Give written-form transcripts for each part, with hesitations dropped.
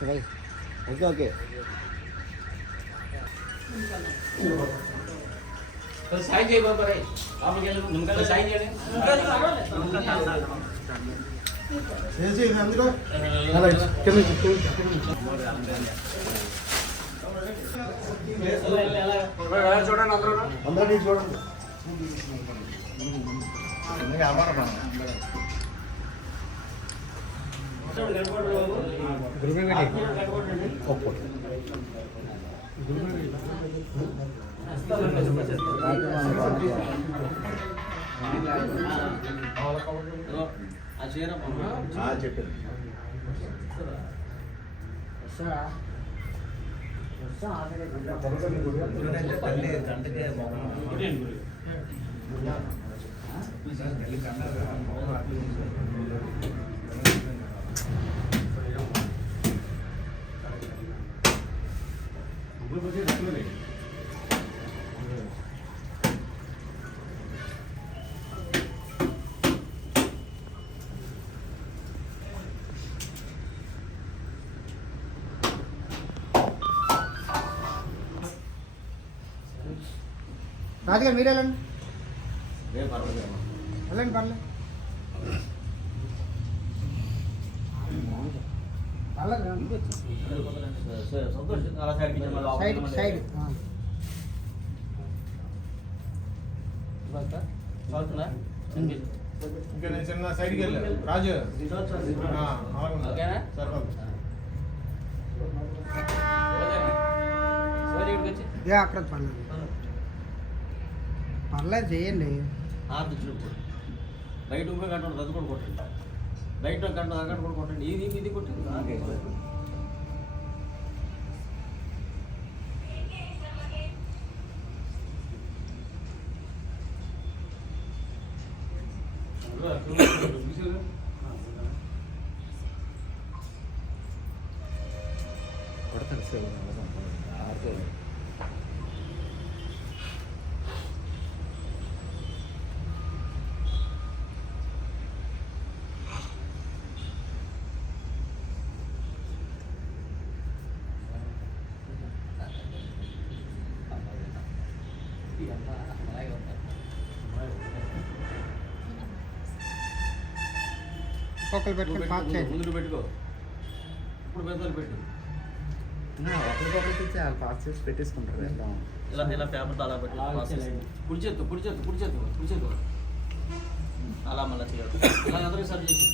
भाई okay okay तो size है बराबर है आप लोग नमका का साइज है ऐसे ही हम लोग हां कितने చూడండి అందరూ నీ చూడండి నేను ఆమారా గురువే వేడి ఓపో గురువే ఆ చీర చెప్పండి వస్తారా వస్తా ఆగరే తల్లి గంటకే రాజుగారు మీరు వెళ్ళండి వెళ్ళండి పర్లేదు సైడ్ సైడ్ ఇంకా నేను చిన్న సైడ్కి వెళ్ళాను రాజు అక్కడ పర్లేదు పర్లేదు చేయండి రైట్ ఇంకో గంట అది కూడా కొట్టండి రైట్ గంట గంట కూడా కొట్టండి ఇది కొట్టండి ఒక్కొక్కరు పెట్టుకుని పాస్ చేయండి ముందు పెట్టుకో ఇప్పుడు పెద్దలు పెట్టు ఒకరికొకరికి పాస్ చేసి పెట్టేసుకుంటారు ఇలా ఇలా పేపర్ అలా పెట్టి కుడి చేత్తు అలా మళ్ళీ చేయాలి ఇలా అందరికీ సర్వ్ చేసి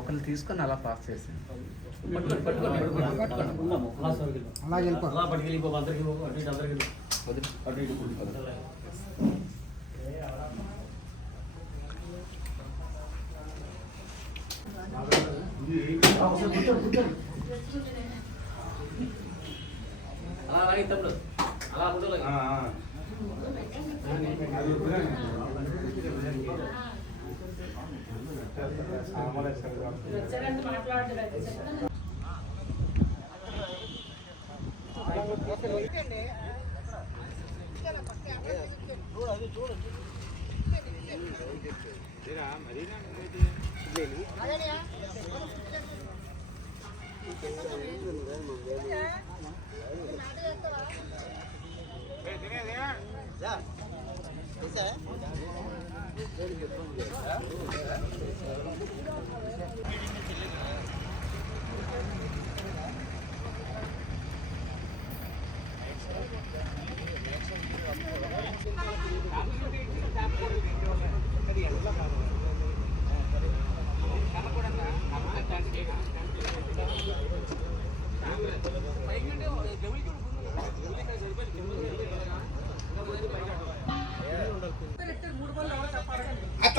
ఒకరిని తీసుకొని అలా పాస్ చేసి అలాగే వెళ్ళిపో అలా పట్టుకెళ్ళిపో అందరికి అటు ఇటు అందరికి అటు ఇటు అలా అలాగే తప్పుడు అలా ఫోటోలు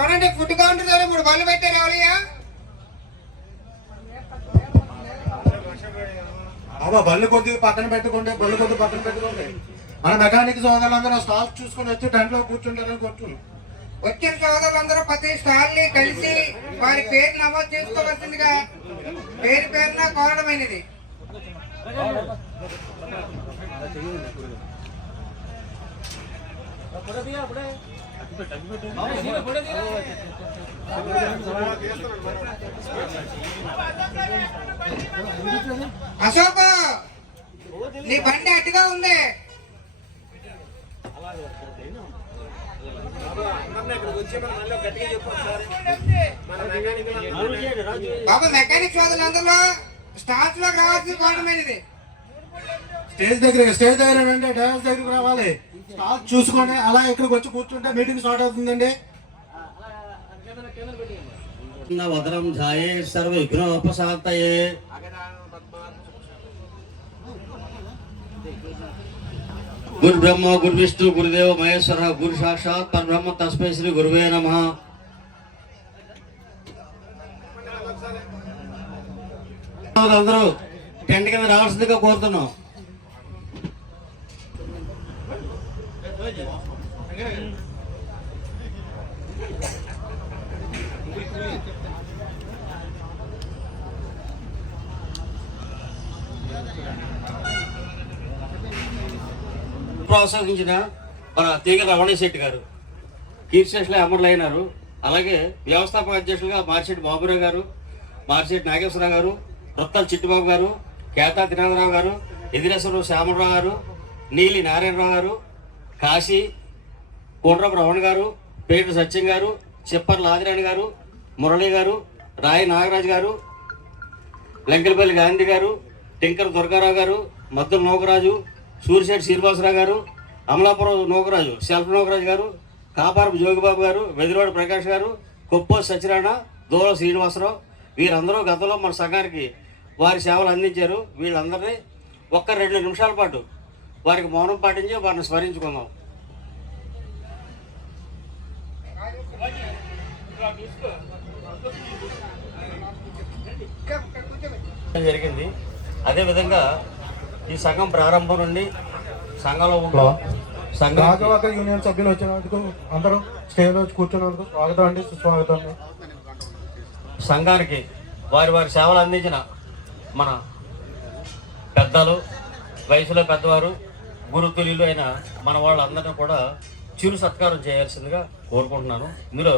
చూడండి ఫుడ్ కౌంటర్ దగ్గర 3 బళ్ళు పెట్టారు ఎవరయ్యా? బాబా బళ్ళు కొద్దిగా పక్కన పెట్టుకోండి, బళ్ళు కొద్దిగా పక్కన పెట్టుకోండి. మన మెకానిక్ సోదరులందరూ స్టాల్స్ చూసుకొని వచ్చి టెంట్ లో కూర్చుంటారని కోరుతున్నాం. వచ్చిన సోదరులందరూ ప్రతి స్టాల్ ని కలిసి వారి పేరు నమోదు చేసుకోవాల్సిందిగా పేరున కోరడమైనది. అశోక్, నీ బండి అటుగా ఉంది. బాబు మెకానిక్ సోదరులందరూ స్టాల్స్ లో రావాల్సిన కోరడమైనది. స్టేజ్ దగ్గర అంటే డాన్స్ దగ్గరికి రావాలి. స్టాల్స్ చూసుకొని అలా ఇక్కడికి వచ్చి కూర్చుంటే మీటింగ్ స్టార్ట్ అవుతుందండి. వదనం ఝాయే సర్వ విఘ్నోపశాంతయే. గురు బ్రహ్మ గురు విష్ణు గురుదేవ మహేశ్వర గురు సాక్షాత్ పరబ్రహ్మ తస్మై శ్రీ గురువే నమః. అందరూ టెంట్ కింద రావాల్సిందిగా కోరుతున్నాం. ప్రోత్సహించిన మన తీగ రమణ శెట్టి గారు కీర్తి స్టేషన్లో అమరులు అయినారు. అలాగే వ్యవస్థాపక అధ్యక్షులుగా మార్చెట్టి బాబురావు గారు, మార్చెట్టి నాగేశ్వరరావు గారు, రొత్తల చిట్టిబాబు గారు, కేతా తినాదరావు గారు, ఎదిరేశ్వరరావు శ్యామరావు గారు, నీలి నారాయణరావు గారు, కాశీ కోట్రపు రమణ గారు, పేట సత్యం గారు, చిప్పర్ల ఆదిరాణి గారు, మురళి గారు, రాయి నాగరాజు గారు, లంకెలపల్లి గాంధీ గారు, టింకర్ దుర్గారావు గారు, మద్దుల నోకరాజు, సూరిశెట్టి శ్రీనివాసరావు గారు, అమలాపురం నోకరాజు, సెల్ఫ్ నోకరాజు గారు, కాపారపు జోగిబాబు గారు, వెదిరివాడ ప్రకాష్ గారు, కొప్పో సత్యనారాయణ, దూర శ్రీనివాసరావు, వీరందరూ గతంలో మన సంఘానికి వారి సేవలు అందించారు. వీళ్ళందరినీ 1-2 నిమిషాల పాటు వారికి మౌనం పాటించి వారిని స్మరించుకుందాం. జరిగింది. అదేవిధంగా ఈ సంఘం ప్రారంభం నుండి సంఘంలో రాజవాక యూనియన్ సభ్యులు వచ్చినందుకు అందరూ స్టేజ్ వచ్చి కూర్చున్నందుకు స్వాగతం అండి, సుస్వాగతం. సంఘానికి వారి వారి సేవలు అందించిన మన పెద్దలు, వయసులో పెద్దవారు, గురుతులీలు అయిన మన వాళ్ళందరినీ కూడా చిరు సత్కారం చేయాల్సిందిగా కోరుకుంటున్నాను. ఇందులో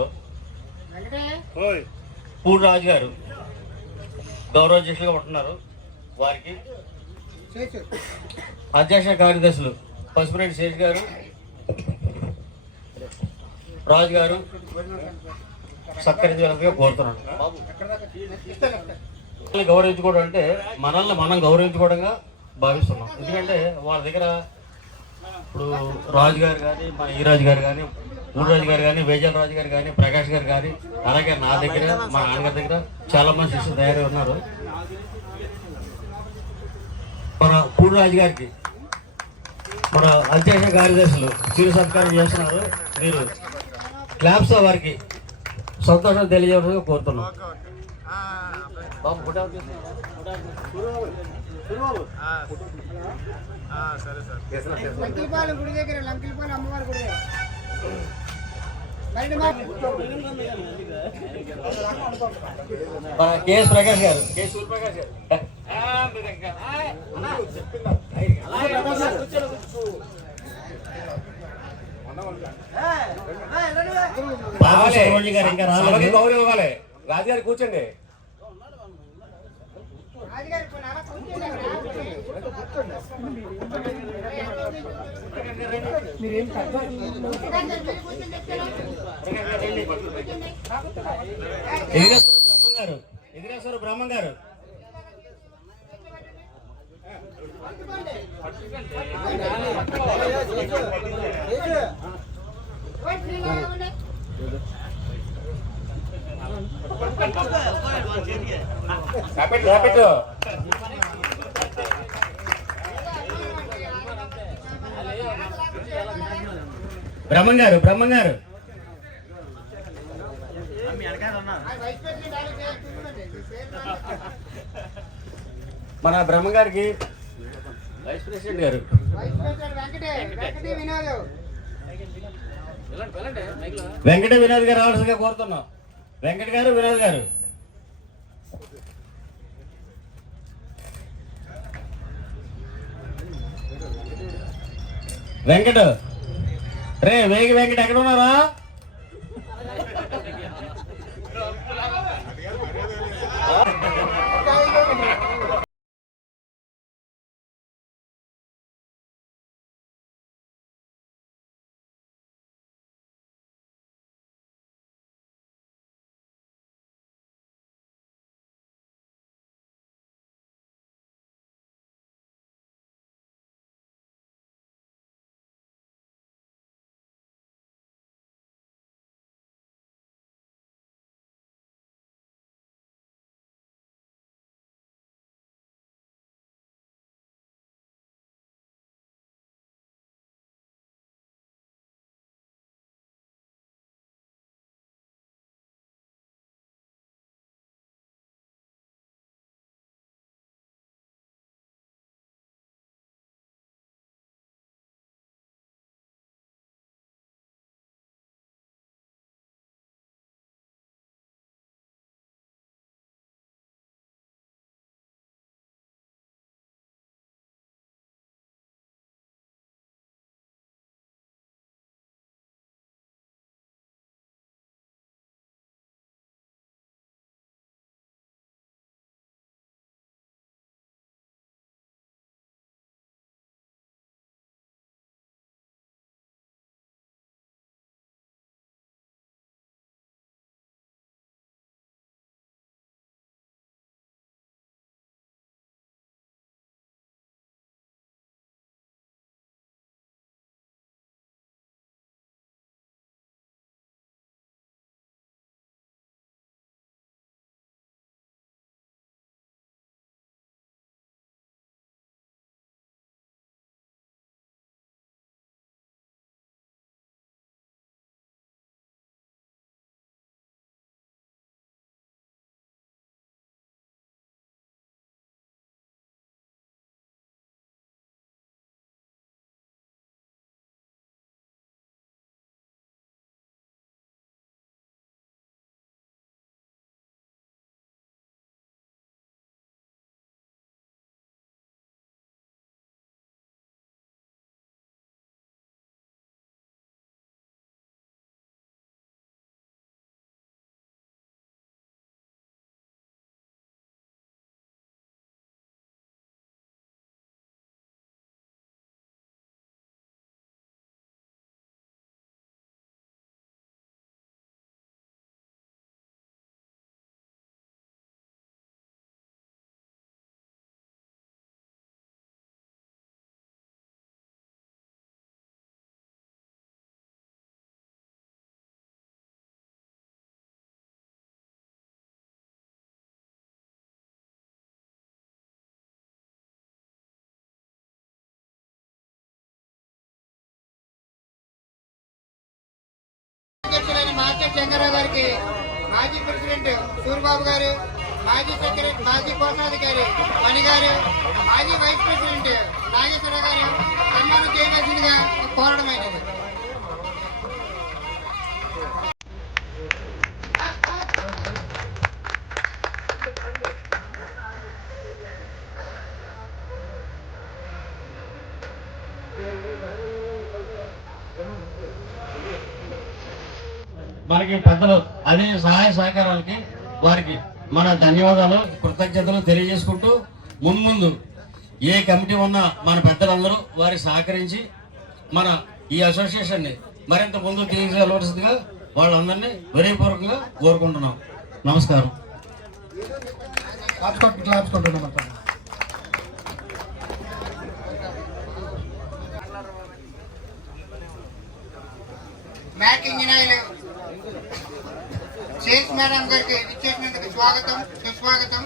పూడి రాజు గారు గౌరవాధ్యక్షులుగా ఉంటున్నారు. వారికి అధ్యక్ష కార్యదర్శులు పసుపురెడ్డి శేష్ గారు, రాజు గారు సత్కరించాలని కోరుతున్నాను. గౌరవించుకోవడం అంటే మనల్ని మనం గౌరవించుకోవడంగా భావిస్తున్నాం. ఎందుకంటే వాళ్ళ దగ్గర ఇప్పుడు రాజు గారు కానీ, మన ఈరాజు గారు కానీ, ఊరాజు గారు కానీ, వేజల్ రాజు గారు కానీ, ప్రకాష్ గారు కానీ, అలాగే నా దగ్గర, మా నాన్నగారి దగ్గర చాలా మంది శిష్యులు తయారై ఉన్నారు. మన పూడిరాజు గారికి మన అధ్యక్ష కార్యదర్శులు చిరు సత్కారం చేస్తున్నారు. మీరు క్లాప్స్ వారికి సంతోషం తెలియజేయడానికి కోరుతున్నాం. లంకిపాలెం గుడి దగ్గర, లంకిపాలెం అమ్మవారి గుడి దగ్గర కేఎస్ ప్రకాష్ గారు, కె సూర్యప్రకాష్ గారు, గారు ఇంకా రాలేదు. గౌరవం ఇవ్వాలి. రాజుగారు కూర్చోండి. ఎదిరేశ్వర బ్రహ్మం గారు బ్రహ్మం గారు మన బ్రహ్మ గారికి వైస్ ప్రెసిడెంట్ గారు వెంకట వినోద్ గారు రావాల్సిందిగా కోరుతున్నాం. వెంకట గారు, వినోద్ గారు. వెంకట రే వేగి వెంకట ఎక్కడ ఉన్నారా? మార్కెట్ శంకరరావు గారికి, మాజీ ప్రెసిడెంట్ సూరిబాబు గారు, మాజీ సెక్రటరీ, మాజీ కోశాధికారి మణి గారు, మాజీ వైస్ ప్రెసిడెంట్ నాగేశ్వరరావు గారు సన్మానం చేయవలసిందిగా కోరడమైనది. మనకి పెద్దలు అదే సహాయ సహకారాలకి వారికి మన ధన్యవాదాలు, కృతజ్ఞతలు తెలియజేసుకుంటూ ముందు ఏ కమిటీ ఉన్నా మన పెద్దలందరూ వారికి సహకరించి మన ఈ అసోసియేషన్ని మరింత ముందుకు తీసుకెళ్ళవలసిందిగా వాళ్ళందరినీ వినయపూర్వకంగా కోరుకుంటున్నాం. నమస్కారం. మ్యాక్ ఇంజనీర్లు సేల్స్ మేడం గారికి విచ్చేసినందుకు స్వాగతం, సుస్వాగతం.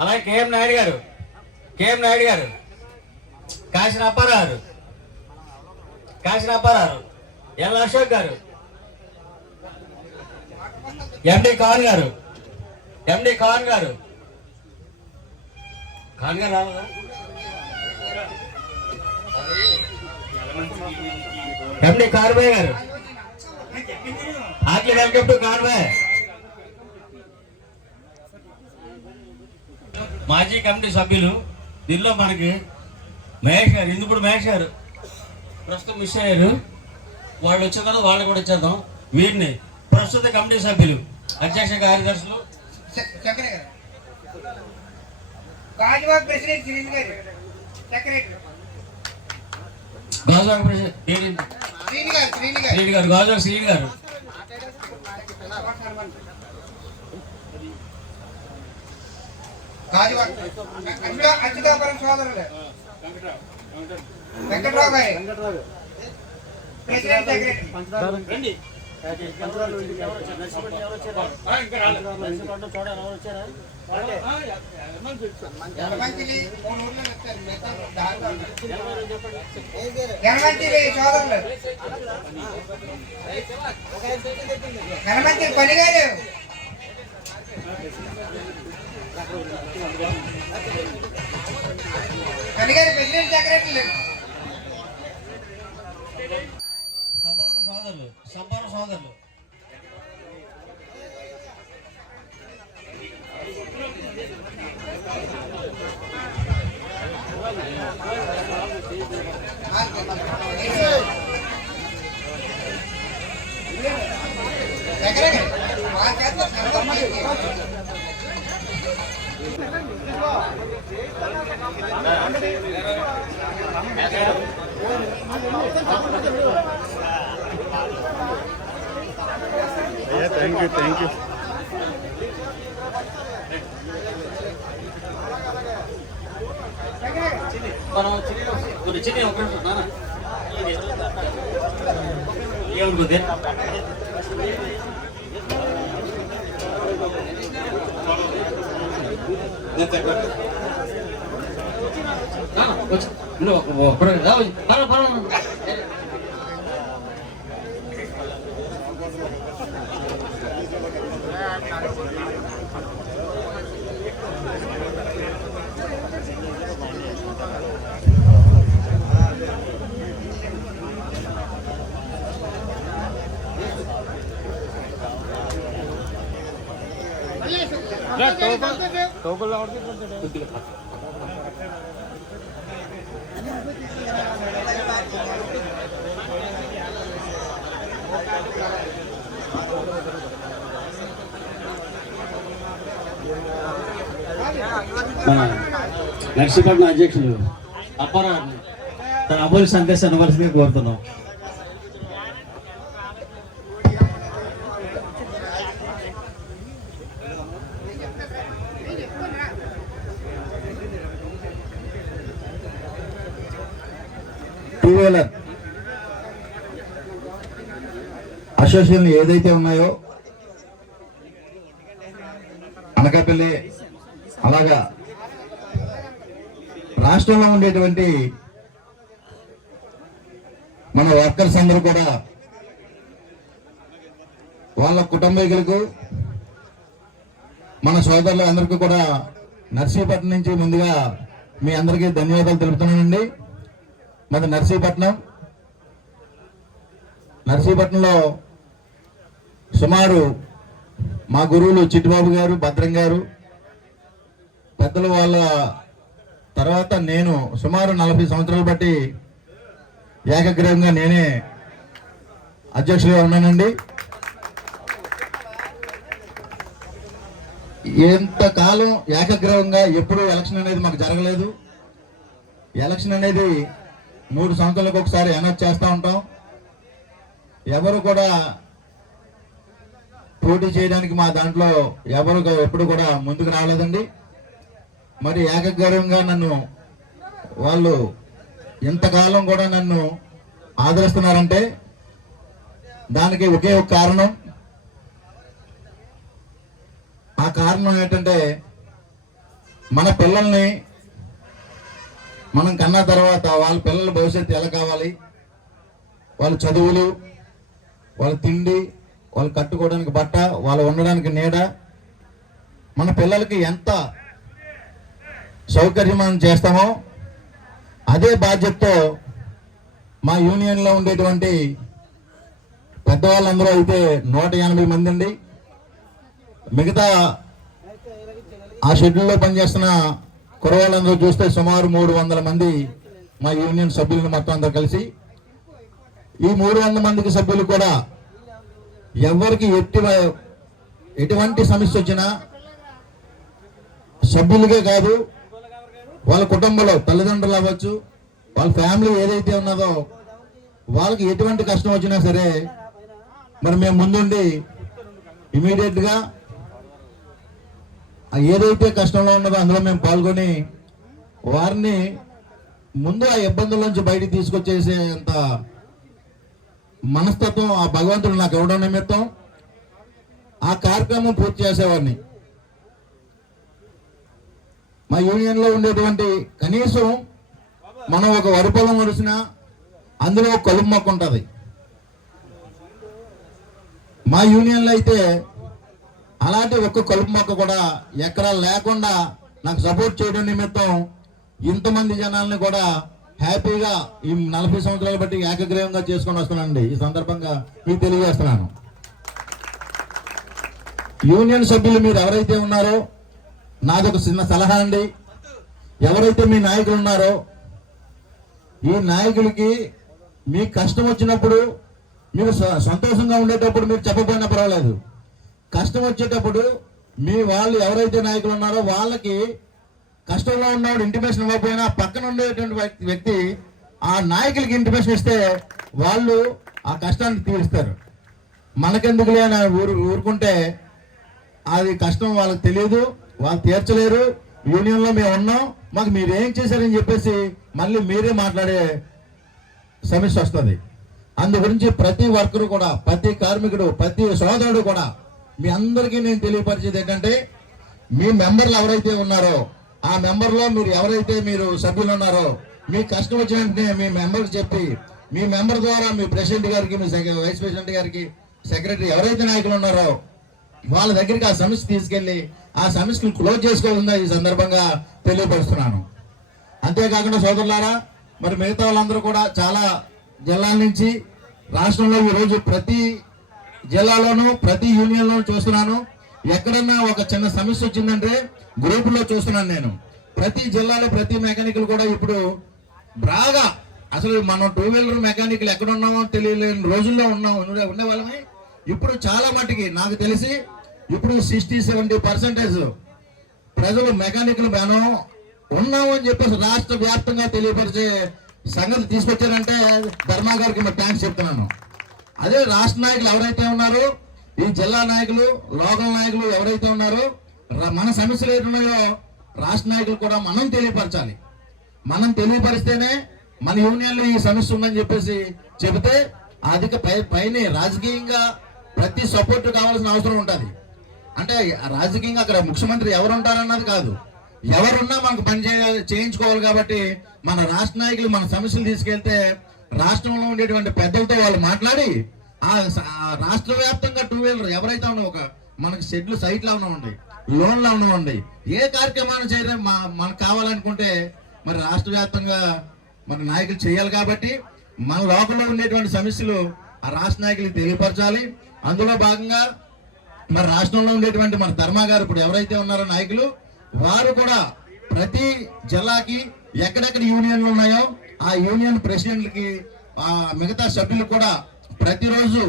అలాగే కేఎం నాయుడు గారు, కాశీన అప్పారావు, ఎల్ అశోక్ గారు, ఎండి ఖాన్ గారు రావాలా? ఎండి కార్బాయ్ గారు, హార్ట్లీ వెల్కమ్ టు కార్బాయ్. మాజీ కమిటీ సభ్యులు దీనిలో మనకి మహేష్ గారు, ఇందుపుడు మహేష్ గారు ప్రస్తుతం మిస్ అయ్యారు. వాళ్ళు వచ్చిన తర్వాత వాళ్ళు కూడా వచ్చేద్దాం. వీరిని ప్రస్తుత కమిటీ సభ్యులు, అధ్యక్ష కార్యదర్శులు గాజువాక ప్రెసిడెంట్ శ్రీని గారు, సెక్రటరీ గాజువాక ప్రెసిడెంట్ శ్రీని గారు, గాజువాక శ్రీని గారు, అచ్యుతాపురం సోదరులు వెంకట్రావు గారు, ప్రెసిడెంట్ సెక్రటరీ గణమంత్రి సోదరులు, గణమంత్రి పని గారు, ప్రెసిడెంట్ సెక్రటరీ సంపన్న సోదరులు థ్యాంక్ యూ. మనం కొన్ని చిన్న ఒక ఏమనుకుంది నర్సీపట్నం అధ్యక్షులు అప్పారావు తన అమూల్య సందేశం ఇవ్వాల్సిందిగా కోరుతున్నాం. టూ వీలర్ అసోసియేషన్లు ఏదైతే ఉన్నాయో అనకాపల్లి అలాగా రాష్ట్రంలో ఉండేటువంటి మన వర్కర్స్ అందరూ కూడా వాళ్ళ కుటుంబీకులకు మన సోదరులు అందరికీ కూడా నర్సీపట్నం నుంచి ముందుగా మీ అందరికీ ధన్యవాదాలు తెలుపుతున్నానండి. మరి నర్సీపట్నంలో సుమారు మా గురువులు చిట్టుబాబు గారు, భద్రం గారు పెద్దలు వాళ్ళ తర్వాత నేను సుమారు 40 సంవత్సరాలు బట్టి ఏకగ్రీవంగా నేనే అధ్యక్షుడిగా ఉన్నానండి. ఎంతకాలం ఏకగ్రీవంగా ఎప్పుడు ఎలక్షన్ అనేది మాకు జరగలేదు. ఎలక్షన్ అనేది 3 సంవత్సరాలకు ఒకసారి అనౌన్స్ చేస్తూ ఉంటాం. ఎవరు కూడా పోటీ చేయడానికి మా దాంట్లో ఎవరు ఎప్పుడు కూడా ముందుకు రాలేదండి. మరి ఏకగ్రీవంగా నన్ను వాళ్ళు ఇంతకాలం కూడా నన్ను ఆదరిస్తున్నారంటే దానికి ఒకే ఒక కారణం. ఆ కారణం ఏంటంటే మన పిల్లల్ని మనం కన్న తర్వాత వాళ్ళ పిల్లల భవిష్యత్తు ఎలా కావాలి, వాళ్ళ చదువులు, వాళ్ళ తిండి, వాళ్ళు కట్టుకోవడానికి బట్ట, వాళ్ళు ఉండడానికి నీడ, మన పిల్లలకి ఎంత సౌకర్యం మనం చేస్తామో అదే బాధ్యతతో మా యూనియన్లో ఉండేటువంటి పెద్దవాళ్ళందరూ అయితే 180 మంది అండి. మిగతా ఆ షెడ్యూల్లో పనిచేస్తున్న కురవాళ్ళందరూ చూస్తే సుమారు 300 మంది మా యూనియన్ సభ్యులను మొత్తం అందరూ కలిసి. ఈ 300 మందికి సభ్యులు కూడా ఎవరికి ఎటువంటి సమస్య వచ్చినా సభ్యులుగా కాదు, వాళ్ళ కుటుంబంలో తల్లిదండ్రులు అవ్వచ్చు, వాళ్ళ ఫ్యామిలీ ఏదైతే ఉన్నదో వాళ్ళకి ఎటువంటి కష్టం వచ్చినా సరే మరి మేము ముందుండి ఇమీడియట్గా ఏదైతే కష్టంలో ఉన్నదో అందులో మేము పాల్గొని వారిని ముందు ఆ ఇబ్బందుల నుంచి బయటికి తీసుకొచ్చేసేంత మనస్తత్వం ఆ భగవంతుడు నాకు ఇవ్వడం నిమిత్తం ఆ కార్యక్రమం పూర్తి చేసేవాడిని. మా యూనియన్లో ఉండేటువంటి కనీసం మనం ఒక వరి పొలం వరిసినా అందులో కలుపు మొక్క ఉంటుంది. మా యూనియన్లో అయితే అలాంటి ఒక్క కలుపు మొక్క కూడా ఎక్కడా లేకుండా నాకు సపోర్ట్ చేయడం నిమిత్తం ఇంతమంది జనాల్ని కూడా హ్యాపీగా ఈ 40 సంవత్సరాలు బట్టి ఏకగ్రీవంగా చేసుకొని వస్తున్నానండి. ఈ సందర్భంగా మీకు తెలియజేస్తున్నాను. యూనియన్ సభ్యులు మీరు ఎవరైతే ఉన్నారో నాదొక చిన్న సలహా అండి. ఎవరైతే మీ నాయకులు ఉన్నారో ఈ నాయకులకి మీ కష్టం వచ్చినప్పుడు మీరు సంతోషంగా ఉండేటప్పుడు మీరు చెప్పకపోయినా పర్వాలేదు. కష్టం వచ్చేటప్పుడు మీ వాళ్ళు ఎవరైతే నాయకులు ఉన్నారో వాళ్ళకి కష్టంలో ఉన్నవాడు ఇంటిమేషన్ ఇవ్వకపోయినా పక్కన ఉండేటువంటి వ్యక్తి ఆ నాయకులకి ఇంటిమేషన్ ఇస్తే వాళ్ళు ఆ కష్టాన్ని తీరుస్తారు. మనకెందుకులే అని ఊరుకుంటే అది కష్టం వాళ్ళకి తెలియదు, వాళ్ళు తీర్చలేరు. యూనియన్లో మేము ఉన్నాం, మాకు మీరు ఏం చేశారని చెప్పేసి మళ్ళీ మీరే మాట్లాడే సమస్య వస్తుంది. అందు గురించి ప్రతి వర్కరు కూడా, ప్రతి కార్మికుడు, ప్రతి సోదరుడు కూడా మీ అందరికీ నేను తెలియపరిచేది ఏంటంటే మీ మెంబర్లు ఎవరైతే ఉన్నారో ఆ మెంబర్లో మీరు ఎవరైతే మీరు సభ్యులు ఉన్నారో మీ కష్టం వచ్చిన వెంటనే మీ మెంబర్కి చెప్పి మీ మెంబర్ ద్వారా మీ ప్రెసిడెంట్ గారికి, మీ వైస్ ప్రెసిడెంట్ గారికి, సెక్రటరీ ఎవరైతే నాయకులు ఉన్నారో వాళ్ళ దగ్గరికి ఆ సమస్య తీసుకెళ్లి ఆ సమస్యను క్లోజ్ చేసుకోవాలని ఈ సందర్భంగా తెలియపరుస్తున్నాను. అంతేకాకుండా సోదరులారా, మరి మిగతా వాళ్ళందరూ కూడా చాలా జిల్లాల నుంచి రాష్ట్రంలో ఈరోజు ప్రతి జిల్లాలోనూ ప్రతి యూనియన్లోనూ చూస్తున్నాను. ఎక్కడన్నా ఒక చిన్న సమస్య వచ్చిందంటే గ్రూపుల్లో చూస్తున్నాను నేను. ప్రతి జిల్లాలో ప్రతి మెకానికల్ కూడా ఇప్పుడు బాగా అసలు మనం 2 వీలర్ మెకానికల్ ఎక్కడ ఉన్నామో తెలియలేని రోజుల్లో ఉండేవాళ్ళమే. ఇప్పుడు చాలా మట్టుకి నాకు తెలిసి ఇప్పుడు 60-70% ప్రజలు మెకానికల్ మనం ఉన్నాము అని చెప్పేసి రాష్ట్ర వ్యాప్తంగా తెలియపరిచే సంగతి తీసుకొచ్చారంటే ధర్మా గారికి మరి థ్యాంక్స్ చెప్తున్నాను. అదే రాష్ట్ర నాయకులు ఎవరైతే ఉన్నారో, ఈ జిల్లా నాయకులు, లోకల్ నాయకులు ఎవరైతే ఉన్నారో మన సమస్యలు ఏమున్నాయో రాష్ట్ర నాయకులు కూడా మనం తెలియపరచాలి. మనం తెలియపరిస్తేనే మన యూనియన్లో ఈ సమస్య ఉందని చెప్పేసి చెబితే అధిక పైన రాజకీయంగా ప్రతి సపోర్ట్ కావాల్సిన అవసరం ఉంటుంది. అంటే రాజకీయంగా అక్కడ ముఖ్యమంత్రి ఎవరు ఉంటారన్నది కాదు, ఎవరున్నా మనకు పని చేయించుకోవాలి. కాబట్టి మన రాష్ట్ర నాయకులు మన సమస్యలు తీసుకెళ్తే రాష్ట్రంలో ఉండేటువంటి పెద్దలతో వాళ్ళు మాట్లాడి ఆ రాష్ట్ర వ్యాప్తంగా 2 వీలర్ ఎవరైతే ఉన్నా ఒక మనకి షెడ్లు సైట్లో ఉన్నామండి, లోన్లో ఉన్నామండి, ఏ కార్యక్రమాన్ని చేయడం మనకు కావాలనుకుంటే మరి రాష్ట్ర వ్యాప్తంగా మన నాయకులు చేయాలి. కాబట్టి మన లోకంలో ఉండేటువంటి సమస్యలు ఆ రాష్ట్ర నాయకులకు తెలియపరచాలి. అందులో భాగంగా మరి రాష్ట్రంలో ఉండేటువంటి మన ధర్మా గారు ఇప్పుడు ఎవరైతే ఉన్నారో నాయకులు వారు కూడా ప్రతి జిల్లాకి ఎక్కడెక్కడ యూనియన్లు ఉన్నాయో ఆ యూనియన్ ప్రెసిడెంట్లకి మిగతా సభ్యులు కూడా ప్రతిరోజు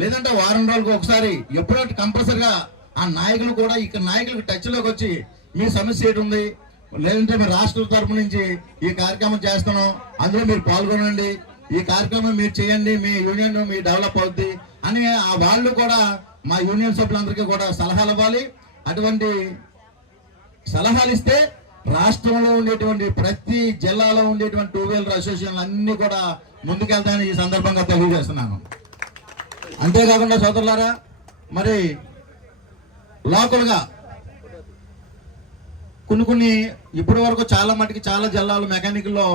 లేదంటే వారం రోజులకు ఒకసారి ఎప్పుడో కంపల్సరిగా ఆ నాయకులు కూడా ఇక్కడ నాయకులకు టచ్లోకి వచ్చి మీ సమస్య ఏంటి ఉంది, లేదంటే మీరు రాష్ట్ర తరపు నుంచి ఈ కార్యక్రమం చేస్తున్నాం, అందులో మీరు పాల్గొనండి, ఈ కార్యక్రమం మీరు చేయండి, మీ యూనియన్ మీ డెవలప్ అవుద్ది అని ఆ వాళ్ళు కూడా మా యూనియన్ సభ్యులందరికీ కూడా సలహాలు ఇవ్వాలి. అటువంటి సలహాలు ఇస్తే రాష్ట్రంలో ఉండేటువంటి ప్రతి జిల్లాలో ఉండేటువంటి 2 వీలర్ అసోసియేషన్లు అన్ని కూడా ముందుకెళ్తాయని ఈ సందర్భంగా తెలియజేస్తున్నాను. అంతేకాకుండా సోదరులారా, మరి లోకల్గా కొన్ని ఇప్పటి వరకు చాలా మటుకి చాలా జిల్లాలు మెకానికల్లో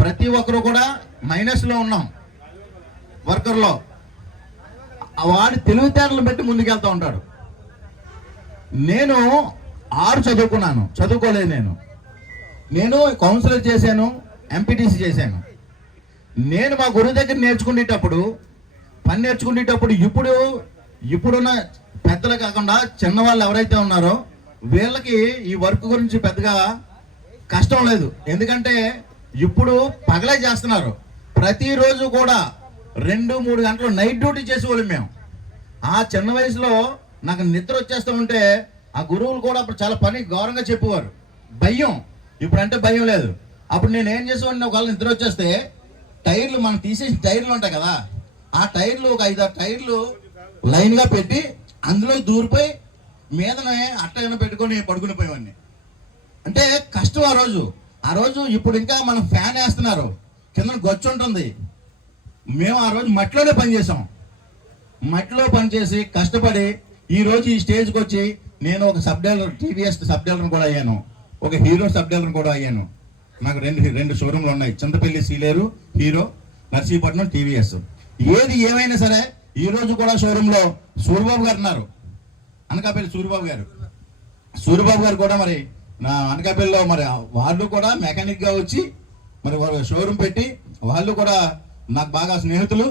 ప్రతి ఒక్కరు కూడా మైనస్లో ఉన్నాం. వర్కర్లో వాడి తెలివితేటలను బట్టి ముందుకెళ్తూ ఉంటాడు. నేను 6 చదువుకున్నాను, చదువుకోలేదు. నేను కౌన్సిలర్ చేశాను, ఎంపీటీసీ చేశాను. నేను మా గురువు దగ్గర పని నేర్చుకునేటప్పుడు ఇప్పుడున్న పెద్దలు కాకుండా చిన్నవాళ్ళు ఎవరైతే ఉన్నారో వీళ్ళకి ఈ వర్క్ గురించి పెద్దగా కష్టం లేదు. ఎందుకంటే ఇప్పుడు పగలే చేస్తున్నారు. ప్రతిరోజు కూడా 2-3 గంటలు నైట్ డ్యూటీ చేసేవాళ్ళం మేము. ఆ చిన్న వయసులో నాకు నిద్ర వచ్చేస్తూ ఉంటే ఆ గురువులు కూడా అప్పుడు చాలా పని గౌరవంగా చెప్పేవారు. భయం ఇప్పుడంటే భయం లేదు. అప్పుడు నేను ఏం చేసేవాడిని, ఒకవేళ నిద్ర వచ్చేస్తే టైర్లు మనం తీసేసి టైర్లు ఉంటాయి కదా, ఆ టైర్లు ఒక 5-6 టైర్లు లైన్గా పెట్టి అందులో దూరిపోయి మీదనే అట్టగన పెట్టుకొని పడుకుని పోయేవాడిని. అంటే కష్టం ఆ రోజు. ఇప్పుడు ఇంకా మనం ఫ్యాన్ వేస్తున్నారు, కింద గొచ్చు ఉంటుంది. మేము ఆ రోజు మట్టిలోనే పనిచేసాం. మట్టిలో పనిచేసి కష్టపడి ఈ రోజు ఈ స్టేజ్కి వచ్చి నేను ఒక sub dealer, TVS sub dealer కూడా అయ్యాను, ఒక హీరో సబ్ డీలర్ కూడా అయ్యాను. నాకు రెండు షోరూమ్లు ఉన్నాయి, చింతపల్లి సీలేరు హీరో, నర్సీపట్నం టీవీఎస్. ఏది ఏమైనా సరే ఈ రోజు కూడా షోరూంలో సూరిబాబు గారు ఉన్నారు, అనకాపల్లి సూరిబాబు గారు కూడా మరి నా అనకాపల్లిలో మరి వాళ్ళు కూడా మెకానిక్గా వచ్చి మరి షోరూమ్ పెట్టి వాళ్ళు కూడా నాకు బాగా స్నేహితులు.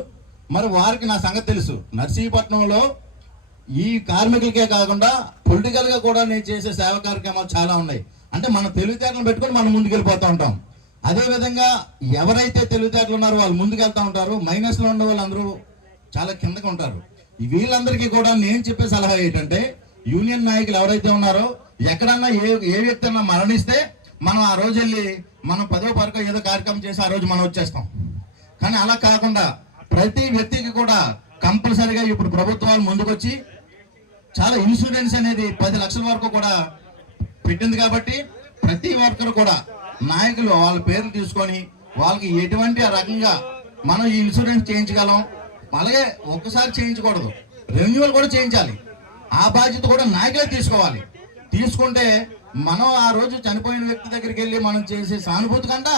మరి వారికి నా సంగతి తెలుసు. నర్సీపట్నంలో ఈ కార్మికులకే కాకుండా పొలిటికల్గా కూడా నేను చేసే సేవా కార్యక్రమాలు చాలా ఉన్నాయి. అంటే మన తెలివితేటలను పెట్టుకొని మనం ముందుకెళ్ళిపోతూ ఉంటాం. అదేవిధంగా ఎవరైతే తెలివితేటలు ఉన్నారో వాళ్ళు ముందుకెళ్తూ ఉంటారు, మైనస్లో ఉన్న వాళ్ళందరూ చాలా కిందకి ఉంటారు. వీళ్ళందరికీ కూడా నేను చెప్పే సలహా ఏంటంటే, యూనియన్ నాయకులు ఎవరైతే ఉన్నారో ఎక్కడన్నా ఏ వ్యక్తి అన్నా మరణిస్తే మనం ఆ రోజు వెళ్ళి మనం 10వ వరకు ఏదో కార్యక్రమం చేసి ఆ రోజు మనం వచ్చేస్తాం. కానీ అలా కాకుండా ప్రతి వ్యక్తికి కూడా కంపల్సరిగా ఇప్పుడు ప్రభుత్వాలు ముందుకొచ్చి చాలా ఇన్సూరెన్స్ అనేది 10 లక్షల వరకు కూడా పెట్టింది. కాబట్టి ప్రతి ఒక్కరు కూడా నాయకులు వాళ్ళ పేర్లు తీసుకొని వాళ్ళకి ఎటువంటి రకంగా మనం ఈ ఇన్సూరెన్స్ చేయించగలం. అలాగే ఒక్కసారి చేయించకూడదు, రెన్యువల్ కూడా చేయించాలి. ఆ బాధ్యత కూడా నాయకులే తీసుకోవాలి. తీసుకుంటే మనం ఆ రోజు చనిపోయిన వ్యక్తి దగ్గరికి వెళ్ళి మనం చేసే సానుభూతి కంటే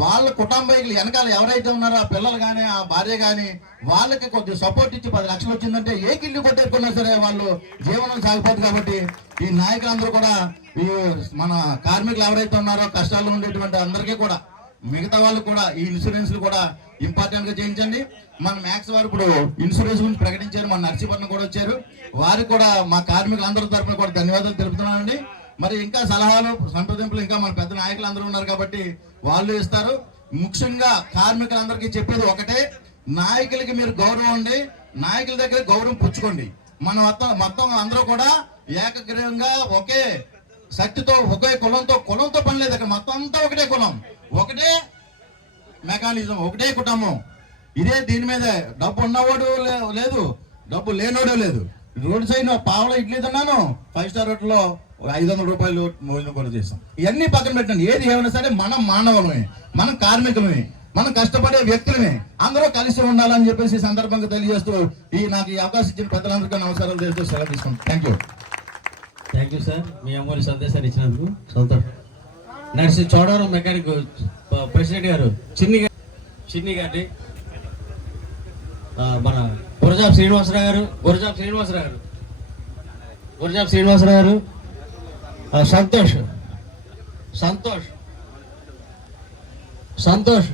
వాళ్ళ కుటుంబీకులు వెనకాల ఎవరైతే ఉన్నారో ఆ పిల్లలు కానీ ఆ భార్య కానీ వాళ్ళకి కొద్దిగా సపోర్ట్ ఇచ్చి 10 లక్షలు వచ్చిందంటే ఏ కిల్లు కొట్టేసుకున్నా సరే వాళ్ళు జీవనం సాగిపోతుంది. కాబట్టి ఈ నాయకులందరూ కూడా ఈ మన కార్మికులు ఎవరైతే ఉన్నారో కష్టాలు ఉండేటువంటి అందరికీ కూడా మిగతా వాళ్ళు కూడా ఈ ఇన్సూరెన్స్లు కూడా ఇంపార్టెంట్ గా చేయించండి. మన మ్యాక్స్ వారు ఇప్పుడు ఇన్సూరెన్స్ గురించి ప్రకటించారు, మన నర్సీపట్నం కూడా వచ్చారు. వారికి కూడా మా కార్మికులందరి తరఫున కూడా ధన్యవాదాలు తెలుపుతున్నానండి. మరి ఇంకా సలహాలు సంప్రదింపులు ఇంకా మన పెద్ద నాయకులు అందరూ ఉన్నారు కాబట్టి వాళ్ళు ఇస్తారు. ముఖ్యంగా కార్మికులందరికీ చెప్పేది ఒకటే, నాయకులకి మీరు గౌరవం ఉండి నాయకుల దగ్గర గౌరవం పుచ్చుకోండి. మన మొత్తం అందరూ కూడా ఏకగ్రీవంగా ఒకే శక్తితో ఒకే కులంతో పని లేదు. అక్కడ మొత్తం అంతా ఒకటే కులం, ఒకటే మెకానిజం, ఒకటే కుటుంబం. ఇదే దీని మీదే డబ్బు ఉన్నవాడు లేదు, డబ్బు లేనోడు లేదు. రోడ్ సైడ్ పావులో ఇడ్లీ తిన్నాను, 5 స్టార్ హోటల్లో 500 రూపాయలు భోజనం కూడా చేస్తాం. ఇవన్నీ పక్కన పెట్టండి. ఏది ఏమైనా సరే మనం మానవులమే, మనం కార్మికులమే, మనం కష్టపడే వ్యక్తులమే, అందరూ కలిసి ఉండాలని చెప్పేసి సందర్భంగా తెలియజేస్తూ నాకు ఈ అవకాశం ఇచ్చిన పెద్దలందరికీ నమస్కారాలు తెలియజేస్తూ సెలవు తీసుకుంటాం. థ్యాంక్ యూ సార్, మీ అమ్మని సందేశాన్ని ఇచ్చినందుకు సంతోషం. నర్సి చోడవరం మెకానిక్ ప్రెసిడెంట్ గారు చిన్ని గారిని మన గురజాబ్ శ్రీనివాసరావు గారు, సంతోష్ సంతోష్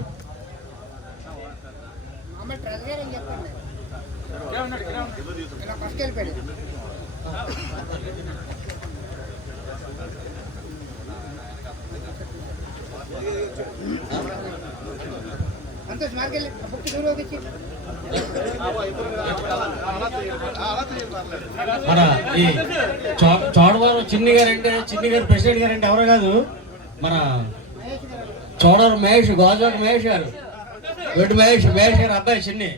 మార్కెళ్ళి మన ఈ చోడవరం చిన్ని గారు ప్రెసిడెంట్ గారు అంటే ఎవరో కాదు, మన చోడవరం మహేష్, గోజాక మహేష్ గారు, వెడ్డు మహేష్ గారు అబ్బాయి చిన్ని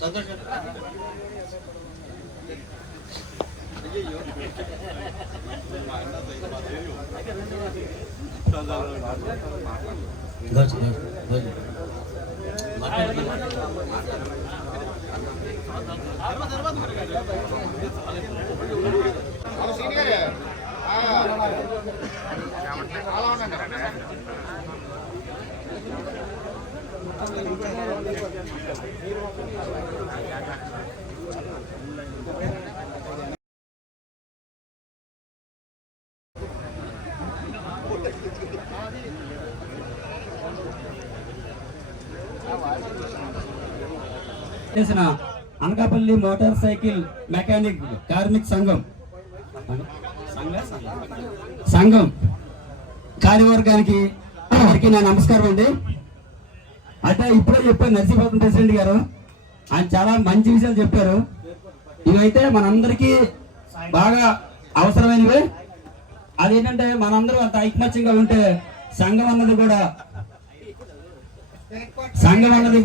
సంతోష్. సీనియర్ అలా ఉన్నాను. చేసిన Anakapalli motor cycle mechanic karmic సంఘం కార్యవర్గానికి అందరికీ నా నమస్కారం అండి. అంటే ఇప్పుడే చెప్పారు నర్సీపట్నం ప్రెసిడెంట్ గారు, ఆయన చాలా మంచి విషయాలు చెప్పారు. ఇవైతే మనందరికీ బాగా అవసరమైనవి. అదేంటంటే మనందరూ అంత ఐకమత్యంగా ఉంటే సంఘం అన్నది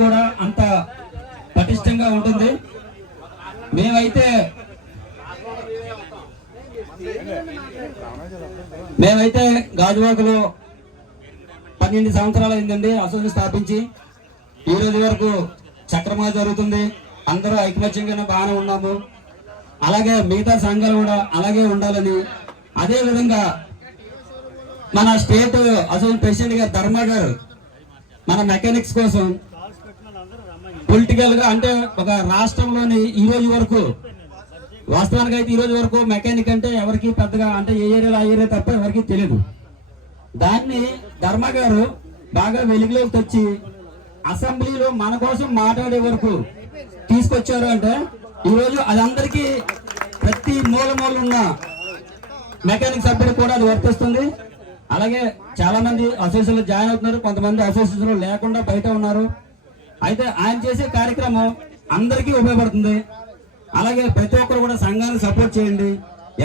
కూడా అంత పటిష్టంగా ఉంటుంది. మేమైతే గాజువాకలో 12 సంవత్సరాలు అయిందండి అసోసియేషన్ స్థాపించి. ఈ రోజు వరకు చక్రమా జరుగుతుంది. అందరూ ఐకమత్యంగానే బాగానే ఉన్నాము. అలాగే మిగతా సంఘాలు కూడా అలాగే ఉండాలని, అదే విధంగా మన స్టేట్ అసోసియేషన్ ప్రెసిడెంట్ గారు ధర్మ గారు మన మెకానిక్స్ కోసం పొలిటికల్ గా అంటే ఒక రాష్ట్రంలోని ఈ రోజు వరకు వాస్తవానికి అయితే ఈ రోజు వరకు మెకానిక్ అంటే ఎవరికి పెద్దగా అంటే ఏ ఏరియాలో ఆ ఏరియా తప్ప ఎవరికి తెలియదు. దాన్ని ధర్మ గారు బాగా వెలుగులోకి తెచ్చి అసెంబ్లీలో మన కోసం మాట్లాడే వరకు తీసుకొచ్చారు. అంటే ఈ రోజు అది అందరికీ ప్రతి మూల ఉన్న మెకానిక్ సభ్యులు కూడా అది వర్తిస్తుంది. అలాగే చాలా మంది అసోసియేషన్ లో జాయిన్ అవుతున్నారు, కొంతమంది అసోసియేషన్ లో లేకుండా బయట ఉన్నారు. అయితే ఆయన చేసే కార్యక్రమం అందరికీ ఉపయోగపడుతుంది. అలాగే ప్రతి ఒక్కరు కూడా సంఘాన్ని సపోర్ట్ చేయండి.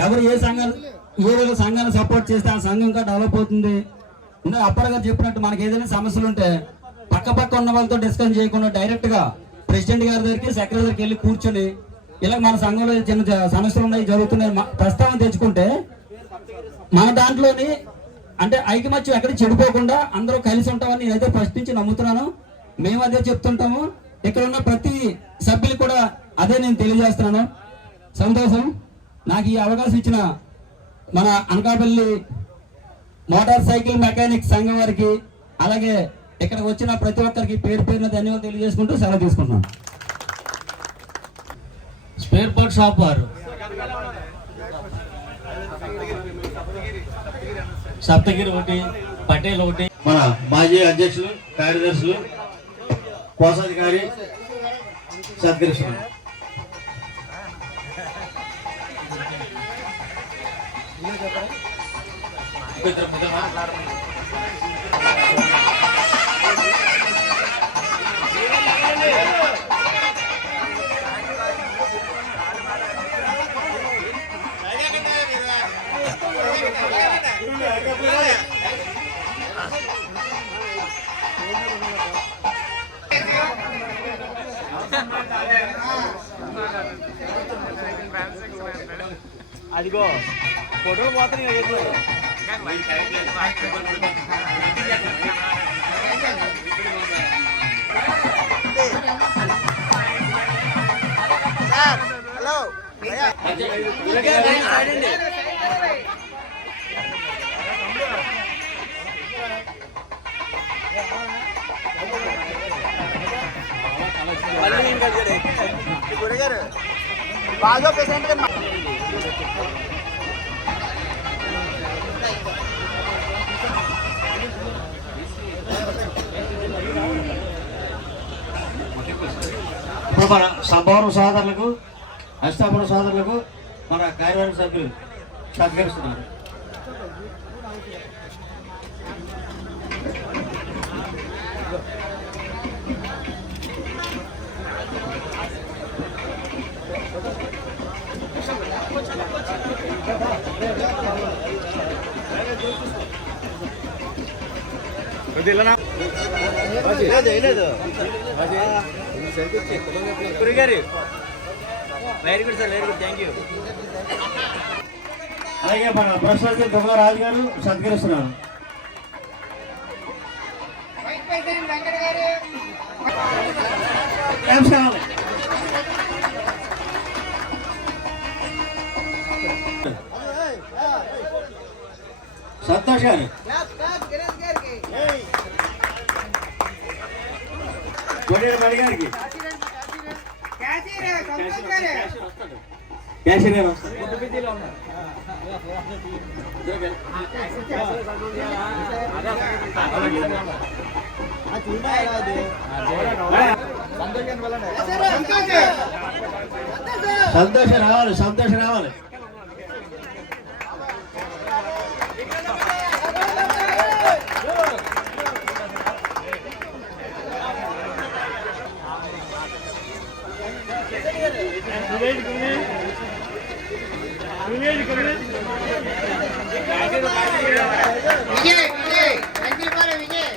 ఎవరు ఏ సంఘాన్ని సపోర్ట్ చేస్తే ఆ సంఘం ఇంకా డెవలప్ అవుతుంది. ఇంకా అప్పటిగా చెప్పినట్టు మనకి ఏదైనా సమస్యలు ఉంటే పక్క ఉన్న వాళ్ళతో డిస్కస్ చేయకుండా డైరెక్ట్ గా ప్రెసిడెంట్ గారి దగ్గరికి సెక్రటరీ దగ్గరికి వెళ్ళి కూర్చొని ఇలా మన సంఘంలో చిన్న సమస్యలు ఉన్నాయి జరుగుతున్నాయి ప్రస్తావన తెచ్చుకుంటే మన దాంట్లోని అంటే ఐకమత్యం ఎక్కడ చెడిపోకుండా అందరూ కలిసి ఉంటామని నేనైతే ఫస్ట్ నుంచి నమ్ముతున్నాను. మేము అదే చెప్తుంటాము. ఇక్కడ ఉన్న ప్రతి సభ్యులు కూడా అదే నేను తెలియజేస్తున్నాను. సంతోషం. నాకు ఈ అవకాశం ఇచ్చిన మన అనకాపల్లి మోటార్ సైకిల్ మెకానిక్ సంఘం వారికి, అలాగే ఇక్కడ వచ్చిన ప్రతి ఒక్కరికి పేరు పేరున ధన్యవాదాలు తెలియజేసుకుంటూ సెలవు తీసుకుంటున్నాను. స్పేర్ పార్ట్ షాప్ వారు సప్తగిరి ఒకటి, పటేల్ ఒకటి, మన మాజీ అధ్యక్షులు కార్యదర్శులు కోశాధికారి సత్కరిస్తున్నారు. అదిగో ఫోటో పోతున్నాయి. హలో గురగారు బాగా పేషెంట్ గా ఇప్పుడు మన సంభవరం సోదరులకు, అష్టాపురం సోదరులకు మన కార్యవర్గ సభ్యులు సత్కరిస్తున్నారు. Very good sir, very good, thank you. అలాగే మన ప్రసాద్ దుర్గారాజు గారు సత్కరిస్తున్నారు. వైస్ ప్రెసిడెంట్ వెంకట గారు నమస్కారం. సంతోష్ గారు కొడేరు మణి గారికి క్యాషియర్ సంతోష్ గారు క్యాషియర్ గారు వస్తారు సంతోషం రావాలి, సంతోషం రావాలి. విజయ్ విజయ్ రంగిలపాలెం విజయ్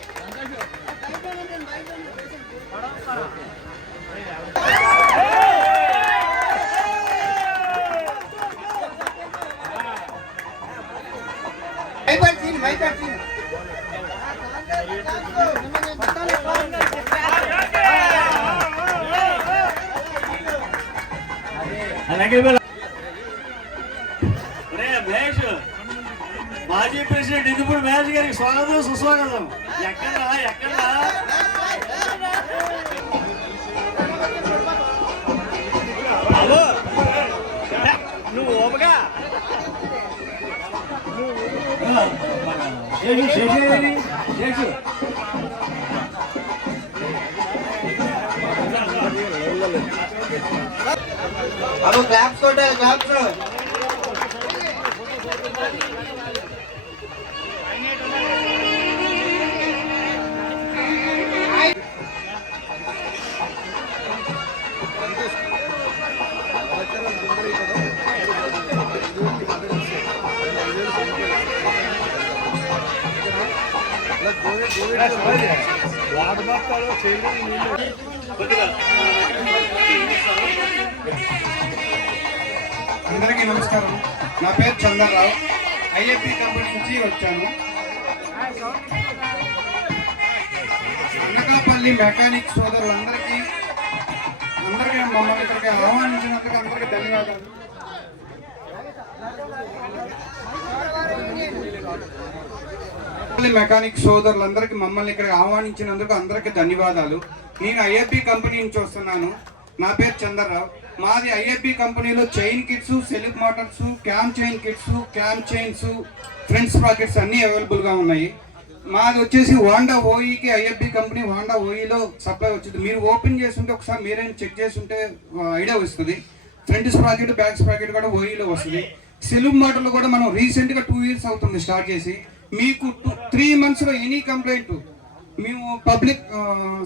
మైపర్సీన్ అలాగే మహేష్ మాజీ ప్రెసిడెంట్ ఇందుపూడి మహేష్ గారికి స్వాగతం సుస్వాగతం. ఎక్కడ నువ్వు ఓపగా శేషు अब क्लैप्स कोटे क्लैप्स వాడు మాత్రం చేయాలి. అందరికీ నమస్కారం. నా పేరు చంద్రరావు, ఐఏపీ కంపెనీ నుంచి వచ్చాను. అనకాపల్లి మెకానిక్ సోదరులందరికీ మమ్మల్ని ఇక్కడికి ఆహ్వానించినందుకు అందరికీ ధన్యవాదాలు. మెకానిక్ సోదరులందరికీ మమ్మల్ని ఇక్కడికి ఆహ్వానించినందుకు అందరికీ ధన్యవాదాలు. నేను ఐఏపీ కంపెనీ నుంచి వస్తున్నాను. నా పేరు చంద్రరావు. మాది ఐఏపీ కంపెనీలో chain kits, self motors, cam chain kits, cam chains, front sprockets అన్నీ అవైలబుల్గా ఉన్నాయి. మాది వచ్చేసి హోండా ఓఈకి ఐఏపీ కంపెనీ హోండా ఓఈలో సప్లై వచ్చింది. మీరు ఓపెన్ చేస్తుంటే ఒకసారి మీరైనా చెక్ చేస్తుంటే ఐడియా వస్తుంది. ఫ్రంట్ స్ప్రాకెట్, బ్యాక్ స్ప్రాకెట్ కూడా ఓఈలో వస్తుంది. సెల్ఫ్ మోటార్లో కూడా మనం రీసెంట్గా 2 years అవుతుంది స్టార్ట్ చేసి. మీకు 3 monthsలో ఎనీ కంప్లైంట్ మేము పబ్లిక్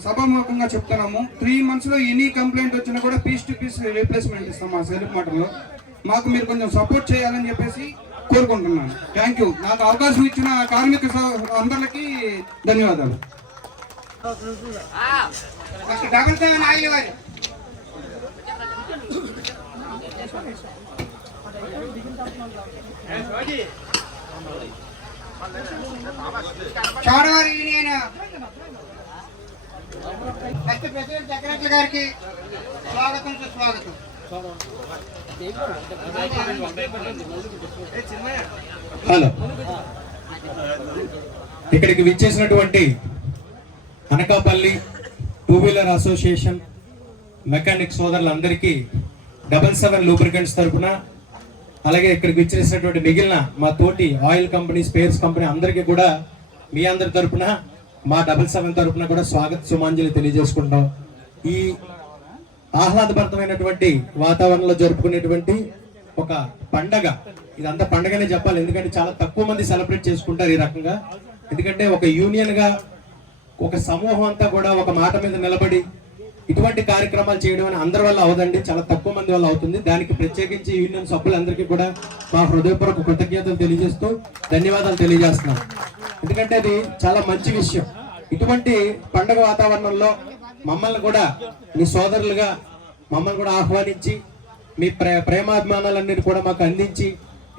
సభాముఖంగా చెప్తున్నాము. 3 monthsలో ఎనీ కంప్లైంట్ వచ్చినా కూడా పీస్ టు పీస్ రీప్లేస్మెంట్ ఇస్తాం మా సెల్ఫ్ మోటార్లో. మాకు మీరు కొంచెం సపోర్ట్ చేయాలని చెప్పేసి కోరుకుంటున్నాను. Thank you. నాకు అవకాశం ఇచ్చిన కార్మిక అందరికీ ధన్యవాదాలు. డబల్ 7 ఆయిల్ వారి చౌడవారి యూనియన్ నెక్స్ట్ ప్రెసిడెంట్ సెక్రటరీ గారికి స్వాగతం సుస్వాగతం. హలో, ఇక్కడికి విచ్చేసినటువంటి అనకాపల్లి 2-wheeler అసోసియేషన్ మెకానిక్ సోదరులందరికీ 77 లూబ్రికెంట్స్ తరఫున, అలాగే ఇక్కడికి విచ్చేసినటువంటి మిగిలిన మా తోటి ఆయిల్ కంపెనీ, స్పేర్స్ కంపెనీ అందరికీ కూడా మీ అందరి తరఫున, మా 77 తరఫున కూడా స్వాగత సుమాంజలి తెలియజేసుకుంటాం. ఈ ఆహ్లాదభరితమైనటువంటి వాతావరణంలో జరుపుకునేటువంటి ఒక పండగ, ఇదంతా పండగనే చెప్పాలి. ఎందుకంటే చాలా తక్కువ మంది సెలబ్రేట్ చేసుకుంటారు ఈ రకంగా. ఎందుకంటే ఒక యూనియన్ గా ఒక సమూహం అంతా కూడా ఒక మాట మీద నిలబడి ఇటువంటి కార్యక్రమాలు చేయడం అని అందరి వల్ల అవదండి, చాలా తక్కువ మంది వల్ల అవుతుంది. దానికి ప్రత్యేకించి యూనియన్ సభ్యులందరికీ కూడా మా హృదయపూర్వక కృతజ్ఞతలు తెలియజేస్తూ ధన్యవాదాలు తెలియజేస్తున్నాం. ఎందుకంటే అది చాలా మంచి విషయం. ఇటువంటి పండగ వాతావరణంలో మమ్మల్ని కూడా మీ సోదరులుగా మమ్మల్ని కూడా ఆహ్వానించి మీ ప్రేమాభిమానాలన్నిటి కూడా మాకు అందించి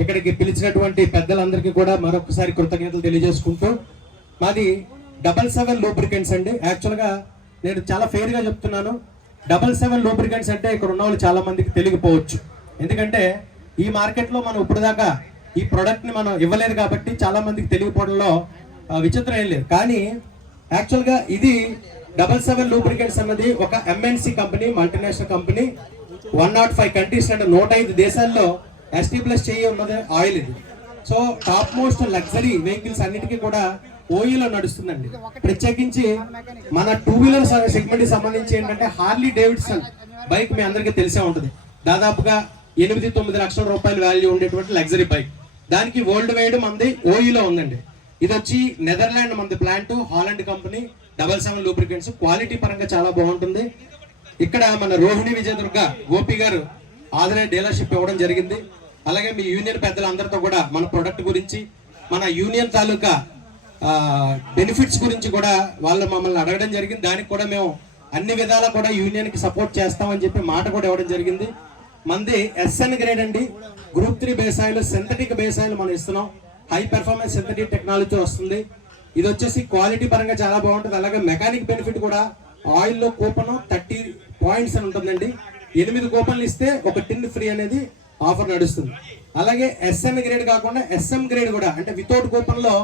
ఇక్కడికి పిలిచినటువంటి పెద్దలందరికీ కూడా మరొకసారి కృతజ్ఞతలు తెలియజేసుకుంటూ, మాది 77 లూబ్రికెంట్స్ అండి. యాక్చువల్గా నేను చాలా ఫెయిర్గా చెప్తున్నాను, 777 లూబ్రికెంట్స్ అంటే ఇక్కడ ఉన్న వాళ్ళు చాలా మందికి తెలియకపోవచ్చు. ఎందుకంటే ఈ మార్కెట్లో మనం ఇప్పుడు దాకా ఈ ప్రోడక్ట్ని మనం ఇవ్వలేదు కాబట్టి చాలా మందికి తెలియకపోవడంలో విచిత్రం ఏం లేదు. కానీ యాక్చువల్గా ఇది 777 లూబ్రికెంట్స్ అన్నది ఒక MNC company, multinational company, 105 countries అంటే 105 దేశాల్లో ఎస్టాబ్లిష్ చేయి ఉన్నది ఆయిల్ ఇది. So top most luxury vehicles అన్నిటికీ కూడా ఓయిలో నడుస్తుందండి. ప్రత్యేకించి మన 2 వీలర్ సెగ్మెంట్ కి సంబంధించి ఏంటంటే హార్లీ డేవిడ్సన్ బైక్ మీ అందరికీ తెలిసే ఉంటుంది. దాదాపుగా 8-9 లక్షల రూపాయల వాల్యూ ఉండేటువంటి లగ్జరీ బైక్. దానికి వరల్డ్ వైడ్ మంది ఓయిలో ఉందండి. ఇది వచ్చి నెదర్లాండ్ మంది plant, Holland company, 777 lubricants. Quality పరంగా చాలా బాగుంటుంది. ఇక్కడ మన రోహిణి విజయదుర్గ గోపి గారు ఆదరణ డీలర్షిప్ ఇవ్వడం జరిగింది. అలాగే మీ యూనియన్ పెద్దలందరితో కూడా మన ప్రొడక్ట్ గురించి, మన యూనియన్ తాలూకా బెనిఫిట్స్ గురించి కూడా వాళ్ళు మమ్మల్ని అడగడం జరిగింది. దానికి కూడా మేము అన్ని విధాలా కూడా యూనియన్ కి సపోర్ట్ చేస్తామని చెప్పి మాట కూడా ఇవ్వడం జరిగింది. మంది SN గ్రేడ్ అండి, group 3 base oil, synthetic base oil మనం ఇస్తున్నాం. హై పెర్ఫార్మెన్స్ సింథటిక్ టెక్నాలజీ వస్తుంది. ఇది వచ్చేసి క్వాలిటీ పరంగా చాలా బాగుంటుంది. అలాగే మెకానిక్ బెనిఫిట్ కూడా ఆయిల్లో కూపన్ 30 పాయింట్స్ అని ఉంటుందండి. 8 కూపన్లు ఇస్తే ఒక టిన్ ఫ్రీ అనేది ఆఫర్ నడుస్తుంది. అలాగే SN గ్రేడ్ కాకుండా SM గ్రేడ్ కూడా, అంటే వితౌట్ కూపన్ లో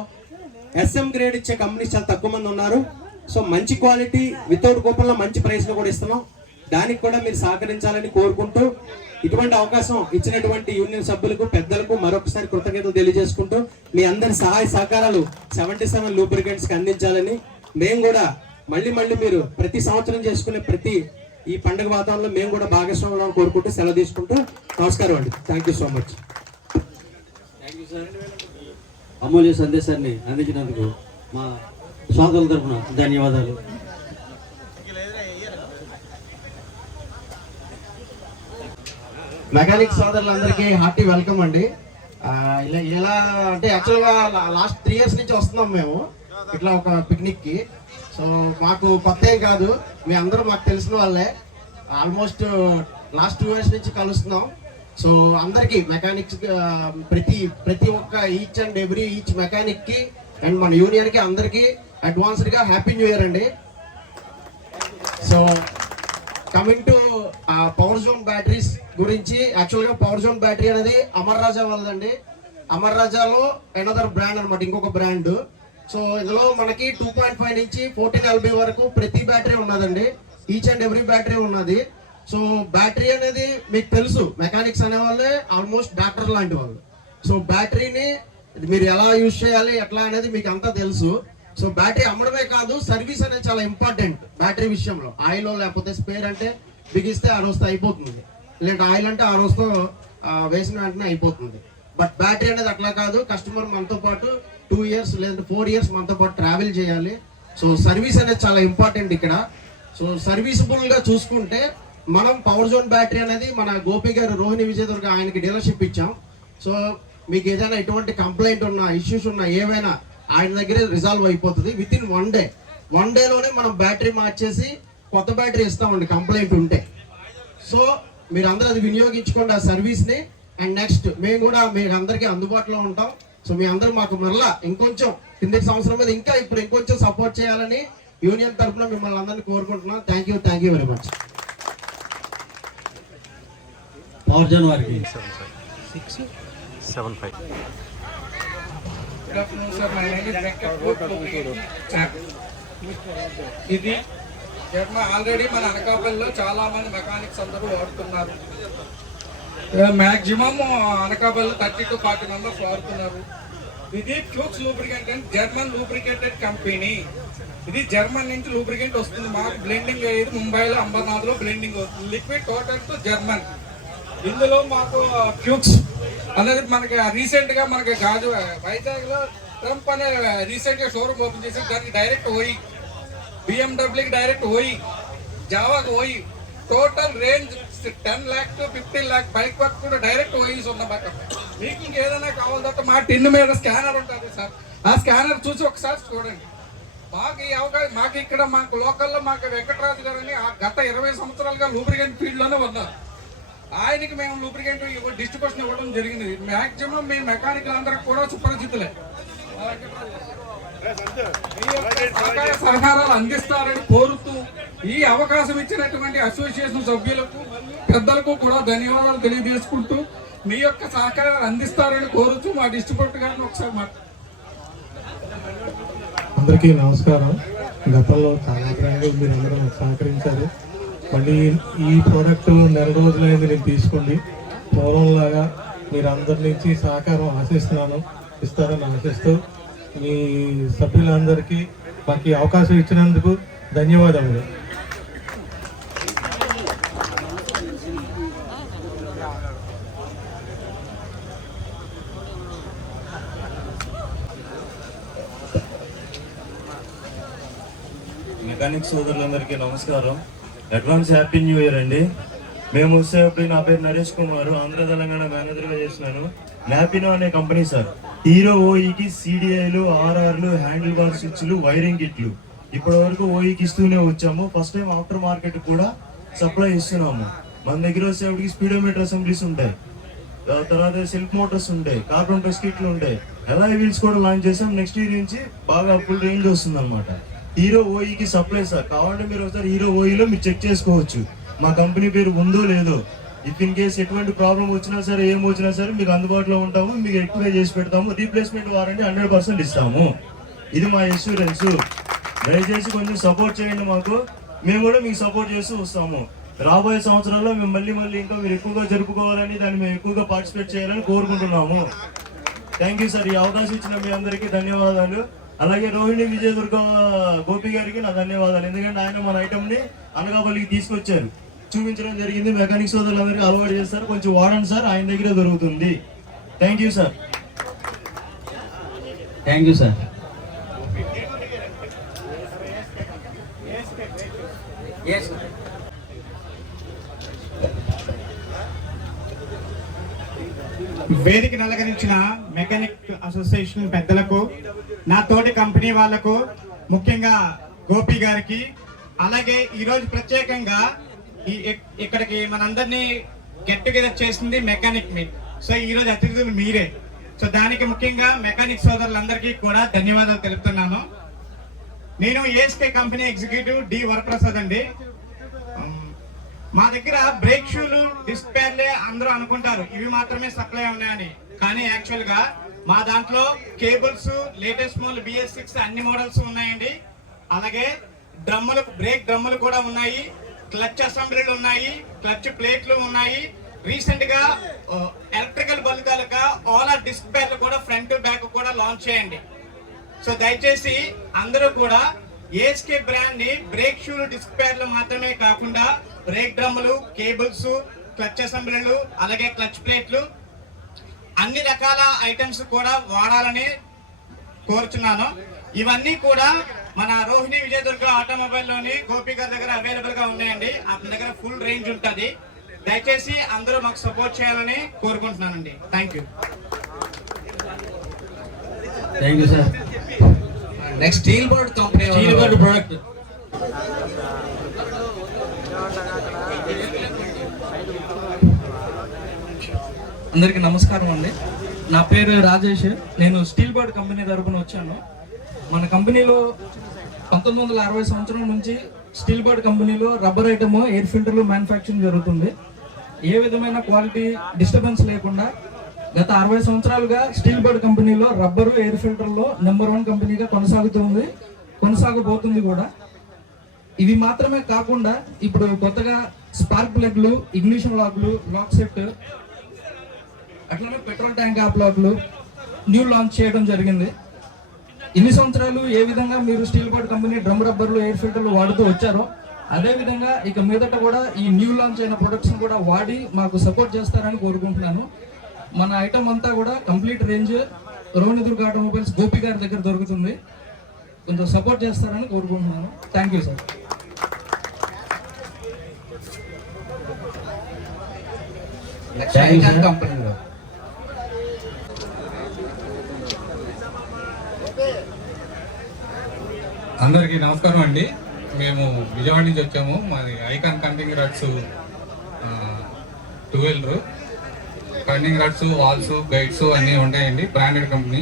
SM గ్రేడ్ ఇచ్చే కంపెనీస్ చాలా తక్కువ మంది ఉన్నారు. సో మంచి క్వాలిటీ వితౌట్ కూపన్ లో మంచి ప్రైస్ లో కూడా ఇస్తున్నాం. దానికి కూడా మీరు సహకరించాలని కోరుకుంటూ, ఇటువంటి అవకాశం ఇచ్చినటువంటి యూనియన్ సభ్యులకు, పెద్దలకు మరొకసారి కృతజ్ఞతలు తెలియజేసుకుంటూ, మీ అందరి సహాయ సహకారాలు 77 లూబ్రికెంట్స్ కి అందించాలని, మేము కూడా మళ్ళీ మీరు ప్రతి సంవత్సరం చేసుకునే ప్రతి ఈ పండుగ వాతావరణంలో మేము కూడా భాగస్వామ్యం కోరుకుంటూ సెలవు తీసుకుంటూ నమస్కారం అండి. Thank you so much. అమూల్య సందేశాన్ని అందించినందుకు మా సోదరుల తరఫున ధన్యవాదాలు. మెకానిక్ సోదరులందరికీ హార్టీ వెల్కమ్ అండి. ఇలా అంటే యాక్చువల్గా లాస్ట్ 3 years నుంచి వస్తున్నాం మేము ఇట్లా ఒక పిక్నిక్ కి. సో మాకు కొత్త ఏం కాదు, మీ అందరూ మాకు తెలిసిన వాళ్ళే. ఆల్మోస్ట్ లాస్ట్ 2 years నుంచి కలుస్తున్నాం. సో అందరికి మెకానిక్స్ ప్రతి ఒక్క ఈచ్ మెకానిక్ కి అండ్ మన యూనియన్ కి అందరికి అడ్వాన్స్డ్ గా హ్యాపీ న్యూ ఇయర్ అండి. So coming to power zone batteries గురించి, యాక్చువల్గా పవర్ జోన్ బ్యాటరీ అనేది అమర్ రాజా వాళ్ళదండి. అమర్ రాజాలో అనదర్ బ్రాండ్ అనమాట, ఇంకొక బ్రాండ్. సో ఇందులో మనకి 2.5 నుంచి 14 LB వరకు ప్రతి బ్యాటరీ ఉన్నదండి. ఈచ్ అండ్ ఎవ్రీ బ్యాటరీ ఉన్నది. సో బ్యాటరీ అనేది మీకు తెలుసు, మెకానిక్స్ అనే వాళ్ళే ఆల్మోస్ట్ డాక్టర్ లాంటి వాళ్ళు. సో బ్యాటరీని మీరు ఎలా యూజ్ చేయాలి ఎట్లా అనేది మీకు అంతా తెలుసు. సో బ్యాటరీ అమ్మడమే కాదు, సర్వీస్ అనేది చాలా ఇంపార్టెంట్ బ్యాటరీ విషయంలో. ఆయిల్ లేకపోతే స్పేర్ అంటే బిగిస్తే ఆ రోజుతో అయిపోతుంది, లేదంటే ఆయిల్ అంటే ఆ రోజుతో వేసిన వెంటనే అయిపోతుంది. బట్ బ్యాటరీ అనేది అట్లా కాదు, కస్టమర్ మనతో పాటు 2 years లేదంటే 4 years మనతో పాటు ట్రావెల్ చేయాలి. సో సర్వీస్ అనేది చాలా ఇంపార్టెంట్ ఇక్కడ. సో సర్వీసబుల్ గా చూసుకుంటే మనం పవర్ జోన్ బ్యాటరీ అనేది మన గోపి గారు రోహిణి విజయదుర్గ ఆయనకి డీలర్షిప్ ఇచ్చాం. సో మీకు ఏదైనా ఎటువంటి కంప్లైంట్ ఉన్నా, ఇష్యూస్ ఉన్నా, ఏవైనా ఆయన దగ్గరే రిజాల్వ్ అయిపోతుంది విత్ ఇన్ 1 day. 1 dayలోనే మనం బ్యాటరీ మార్చేసి కొత్త బ్యాటరీ ఇస్తామండి కంప్లైంట్ ఉంటే. సో మీరు అందరూ అది వినియోగించుకోండి ఆ సర్వీస్ని. అండ్ నెక్స్ట్ మేము కూడా మీకు అందరికీ అందుబాటులో ఉంటాం. సో మీ అందరూ మాకు మరలా ఇంకొంచెం కిందటి సంవత్సరం మీద ఇంకా ఇప్పుడు ఇంకొంచెం సపోర్ట్ చేయాలని యూనియన్ తరఫున మిమ్మల్ని అందరినీ కోరుకుంటున్నాం. Thank you very much. Power zone వారికి 675. ఇది ఆల్రెడీ మన అనకాపల్లిలో చాలా మంది మెకానిక్స్ అందరూ వాడుతున్నారు. మ్యాక్సిమం అనకాపల్లి 30 to 40 members వాడుతున్నారు. ఇది Fuchs lubricant and German lubricated company. ఇది జర్మన్ నుంచి లూబ్రికెంట్ వస్తుంది. మాకు బ్లెండింగ్ అయ్యేది ముంబైలో అంబర్నాథ్లో బ్లెండింగ్ అవుతుంది. Liquid total to German. ఇందులో మాకు ఫ్యూక్స్ అనేది మనకి రీసెంట్ గా మనకి గాజు వైజాగ్ లో ట్రంప్ అనే రీసెంట్ గా షోరూమ్ ఓపెన్ చేసి దానికి డైరెక్ట్ ఓయి, బిఎండబ్ల్యూకి డైరెక్ట్ ఓయి, జావాకి ఓయి, total range 10 lakh to 15 lakh bike వరకు కూడా డైరెక్ట్ ఓయిస్ ఉన్న బైక్. మీకు ఇంకేదైనా కావాలంటే మా టిన్ మీద స్కానర్ ఉంటుంది సార్, ఆ స్కానర్ చూసి ఒకసారి చూడండి. మాకు ఈ అవకాశం మాకు ఇక్కడ మాకు లోకల్లో మాకు వెంకటరాజు గారు అని గత 20 సంవత్సరాలుగా లూబ్రికెంట్ ఫీల్డ్ లోనే ఉన్నారు. ఆయనకి మేము లూబ్రికెంట్ డిస్ట్రిబ్యూషన్ ఇవ్వడం జరిగింది. మాక్సిమం మీ మెకానికల్ అందరికి కూడా సుపరిచితులే. సహకారాలు అందిస్తారని కోరుతూ ఈ అవకాశం ఇచ్చినటువంటి అసోసియేషన్ సభ్యులకు పెద్దలకు కూడా ధన్యవాదాలు తెలియజేసుకుంటూ మీ యొక్క సహకారాన్ని అందిస్తారని కోరుతూ మా డిస్ట్రిబ్యూటర్ గారిని ఒకసారి అందరికీ నమస్కారం. గతంలో చాలా బ్రాండ్లు మీరు అందరూ నాకు సహకరించారు. మళ్ళీ ఈ ప్రోడక్ట్ నెల రోజులైంది నేను తీసుకోండి. పూర్వంలాగా మీరు అందరి నుంచి సహకారం ఆశిస్తున్నాను, ఇస్తారని ఆశిస్తూ మీ సభ్యులందరికీ మాకు ఈ అవకాశం ఇచ్చినందుకు ధన్యవాదములు. మెకానిక్ సోదరులందరికీ నమస్కారం. అడ్వాన్స్ హ్యాపీ న్యూ ఇయర్ అండి. మేము వచ్చేప్పుడు నా పేరు నరేష్ కుమార్, ఆంధ్ర తెలంగాణ మేనేజర్గా చేస్తున్నాను. ల్యాపినో అనే కంపెనీ సార్. హీరో ఓఈకి సిడిఐలు, ఆర్ఆర్లు, హ్యాండిల్ బార్ స్విచ్లు, వైరింగ్ కిట్లు ఇప్పటి వరకు ఓఈకి ఇస్తూనే వచ్చాము. ఫస్ట్ టైం ఆఫ్టర్ మార్కెట్ కూడా సప్లై ఇస్తున్నాము. మన దగ్గర వచ్చేప్పటికి స్పీడోమీటర్ అసెంబ్లీస్ ఉంటాయి, తర్వాత సెల్ఫ్ మోటార్స్ ఉంటాయి, కార్బన్ ప్రెస్ కిట్లు ఉంటాయి, అలాయ్ వీల్స్ కూడా లాంచ్ చేసాం. నెక్స్ట్ ఇయర్ నుంచి బాగా ఫుల్ రేంజ్ వస్తుంది అనమాట. హీరో ఓఈకి సప్లై సార్. కావాలంటే మీరు ఒకసారి హీరో ఓఈలో మీరు చెక్ చేసుకోవచ్చు మా కంపెనీ పేరు ఉందో లేదో. ఇఫ్ ఇన్ కేస్ ఎటువంటి ప్రాబ్లం వచ్చినా సరే, ఏం వచ్చినా సరే మీకు అందుబాటులో ఉంటాము, మీకు రెక్టిఫై చేసి పెడతాము. రీప్లేస్మెంట్ వారంటీ 100% ఇస్తాము. ఇది మా ఇన్సూరెన్స్. దయచేసి కొంచెం సపోర్ట్ చేయండి మాకు, మేము కూడా మీకు సపోర్ట్ చేస్తూ వస్తాము. రాబోయే సంవత్సరాల్లో మేము మళ్ళీ ఇంకా మీరు ఎక్కువగా జరుపుకోవాలని, దాన్ని మేము ఎక్కువగా పార్టిసిపేట్ చేయాలని కోరుకుంటున్నాము. Thank you sir. ఈ అవకాశం ఇచ్చిన మీ అందరికీ ధన్యవాదాలు. అలాగే రోహిణి విజయదుర్గ గోపి గారికి నా ధన్యవాదాలు. ఎందుకంటే ఆయన మన ఐటమ్ని అనకాపల్లికి తీసుకొచ్చారు, చూపించడం జరిగింది. మెకానిక్ సోదరులందరికీ అలవాటు చేస్తారు. కొంచెం వాడండి సార్, ఆయన దగ్గరే దొరుకుతుంది. Thank you sir. Thank you sir. వేదికను అలంకరించిన మెకానిక్ అసోసియేషన్ పెద్దలకు, నా తోటి కంపెనీ వాళ్లకు, ముఖ్యంగా గోపి గారికి, అలాగే ఈరోజు ప్రత్యేకంగా ఇక్కడికి మనందరినీ గెట్ టుగెదర్ చేసింది మెకానిక్ మీట్. సో ఈరోజు అతిథులు మీరే. సో దానికి ముఖ్యంగా మెకానిక్ సోదరులందరికీ కూడా ధన్యవాదాలు తెలుపుతున్నాను. నేను ASK company executive D Varaprasad అండి. మా దగ్గర బ్రేక్ షూలు, డిస్ప్లేలే అందరూ అనుకుంటారు ఇవి మాత్రమే సప్లై ఉన్నాయని, కానీ యాక్చువల్ గా మా దాంట్లో కేబుల్స్, లేటెస్ట్ మోడల్ BS6 అన్ని మోడల్స్ ఉన్నాయండి. అలాగే డ్రమ్ములు, బ్రేక్ డ్రమ్ములు కూడా ఉన్నాయి, క్లచ్ అసెంబ్లీలు ఉన్నాయి, క్లచ్ ప్లేట్లు ఉన్నాయి. రీసెంట్ గా ఎలక్ట్రికల్ బల్బ్ తాలూకా ఓలా డిస్క్ బ్యాట్లు కూడా ఫ్రంట్ బ్యాక్ కూడా లాంచ్ చేయండి. సో దయచేసి అందరూ కూడా ఏఎస్కే బ్రాండ్ ని బ్రేక్ షూలు, డిస్క్ ప్యాడ్లు మాత్రమే కాకుండా బ్రేక్ డ్రమ్ములు, కేబుల్స్, క్లచ్ అసెంబ్లీలు, అలాగే క్లచ్ ప్లేట్లు అన్ని రకాల ఐటమ్స్ కూడా వాడాలని కోరుచున్నాను. ఇవన్నీ కూడా మన రోహిణి విజయదుర్గ ఆటోమొబైల్ లోని గోపి గారి దగ్గర అవైలబుల్ గా ఉన్నాయండి. అతని దగ్గర ఫుల్ రేంజ్ ఉంటుంది. దయచేసి అందరూ మాకు సపోర్ట్ చేయాలని కోరుకుంటున్నానండి. Thank you. Thank you sir. Next steel board company, steel board product. అందరికీ నమస్కారం అండి. నా పేరు రాజేష్. నేను స్టీల్ బోర్డ్ కంపెనీ తరపున వచ్చాను. మన కంపెనీలో 1960 సంవత్సరం నుంచి స్టీల్ బోర్డ్ కంపెనీలో రబ్బర్ ఐటమ్, ఎయిర్ ఫిల్టర్లు మ్యానుఫ్యాక్చరింగ్ జరుగుతుంది. ఏ విధమైన క్వాలిటీ డిస్టర్బెన్స్ లేకుండా గత 60 సంవత్సరాలుగా స్టీల్ బోర్డ్ కంపెనీలో రబ్బరు, ఎయిర్ ఫిల్టర్లో నెంబర్ 1 కంపెనీగా కొనసాగబోతుంది కూడా. ఇవి మాత్రమే కాకుండా ఇప్పుడు కొత్తగా స్పార్క్ ప్లగ్లు, ఇగ్నిషన్ లాక్లు, లాక్ సెట్, అట్లనే పెట్రోల్ ట్యాంక్ ఆప్ లాక్లు న్యూ లాంచ్ చేయడం జరిగింది. ఇన్ని సంవత్సరాలు ఏ విధంగా మీరు స్టీల్ బోర్డ్ కంపెనీ డ్రమ్ రబ్బర్లు, ఎయిర్ ఫిల్టర్లు వాడుతూ వచ్చారో అదే విధంగా ఇక మీదట కూడా ఈ న్యూ లాంచ్ అయిన ప్రొడక్ట్స్ కూడా వాడి మాకు సపోర్ట్ చేస్తారని కోరుకుంటున్నాను. మన ఐటమ్ అంతా కూడా complete range Rohini Durga automobiles Gopi గారి దగ్గర దొరుకుతుంది. కొంచెం సపోర్ట్ చేస్తారని కోరుకుంటున్నాను. Thank you sir. కంపెనీలో అందరికీ నమస్కారం అండి. మేము విజయవాడ నుంచి వచ్చాము. మాది ఐకాన్ కంటింగ్ రడ్స్ 12 కంటింగ్ రడ్స్, వాల్స్, గైడ్స్ అన్నీ ఉంటాయండి. Branded company.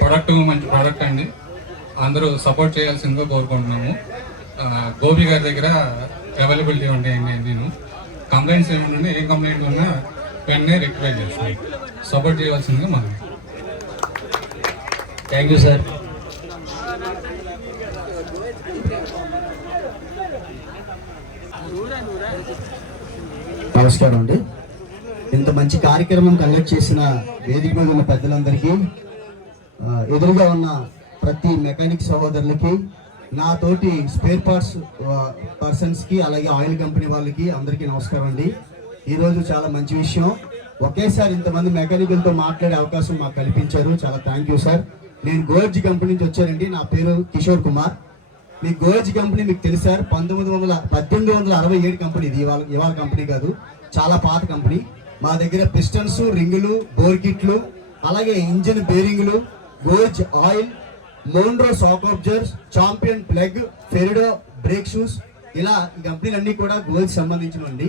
ప్రొడక్ట్ మంచి ప్రొడక్ట్ అండి. అందరూ సపోర్ట్ చేయాల్సిందిగా కోరుకుంటున్నాము. గోపి గారి దగ్గర అవైలబిలిటీ ఉంటాయండి. నేను కంప్లైంట్స్ ఏమైనా ఏ కంప్లైంట్ ఉన్నా వెంటనే రెక్టిఫై చేస్తాను. సపోర్ట్ చేయవలసిందిగా మనం. Thank you sir. నమస్కారం అండి. ఇంత మంచి కార్యక్రమం కండక్ట్ చేసిన వేదిక మీద ఉన్న పెద్దలందరికీ, ఎదురుగా ఉన్న ప్రతి మెకానిక్ సహోదరులకి, నా తోటి స్పేర్ పార్ట్స్ పర్సన్స్కి, అలాగే ఆయిల్ కంపెనీ వాళ్ళకి అందరికీ నమస్కారం అండి. ఈరోజు చాలా మంచి విషయం, ఒకేసారి ఇంతమంది మెకానికల్తో మాట్లాడే అవకాశం మాకు కల్పించారు. చాలా థ్యాంక్ యూ సార్. నేను గోర్జ్ కంపెనీ నుంచి వచ్చానండి. నా పేరు కిషోర్ కుమార్. మీ గోర్జ్ కంపెనీ మీకు తెలుసు సార్, 1867 కంపెనీ. ఇది ఇవాళ కంపెనీ కాదు, చాలా పాత కంపెనీ. మా దగ్గర పిస్టన్స్, రింగులు, బోర్ కిట్లు, అలాగే ఇంజిన్ బేరింగ్లు, గోర్జ్ ఆయిల్, మోండ్రో shock absorbers, Champion plug, Ferodo brake shoes, ఇలా ఈ కంపెనీలన్నీ కూడా గోర్జ్ సంబంధించినవండి.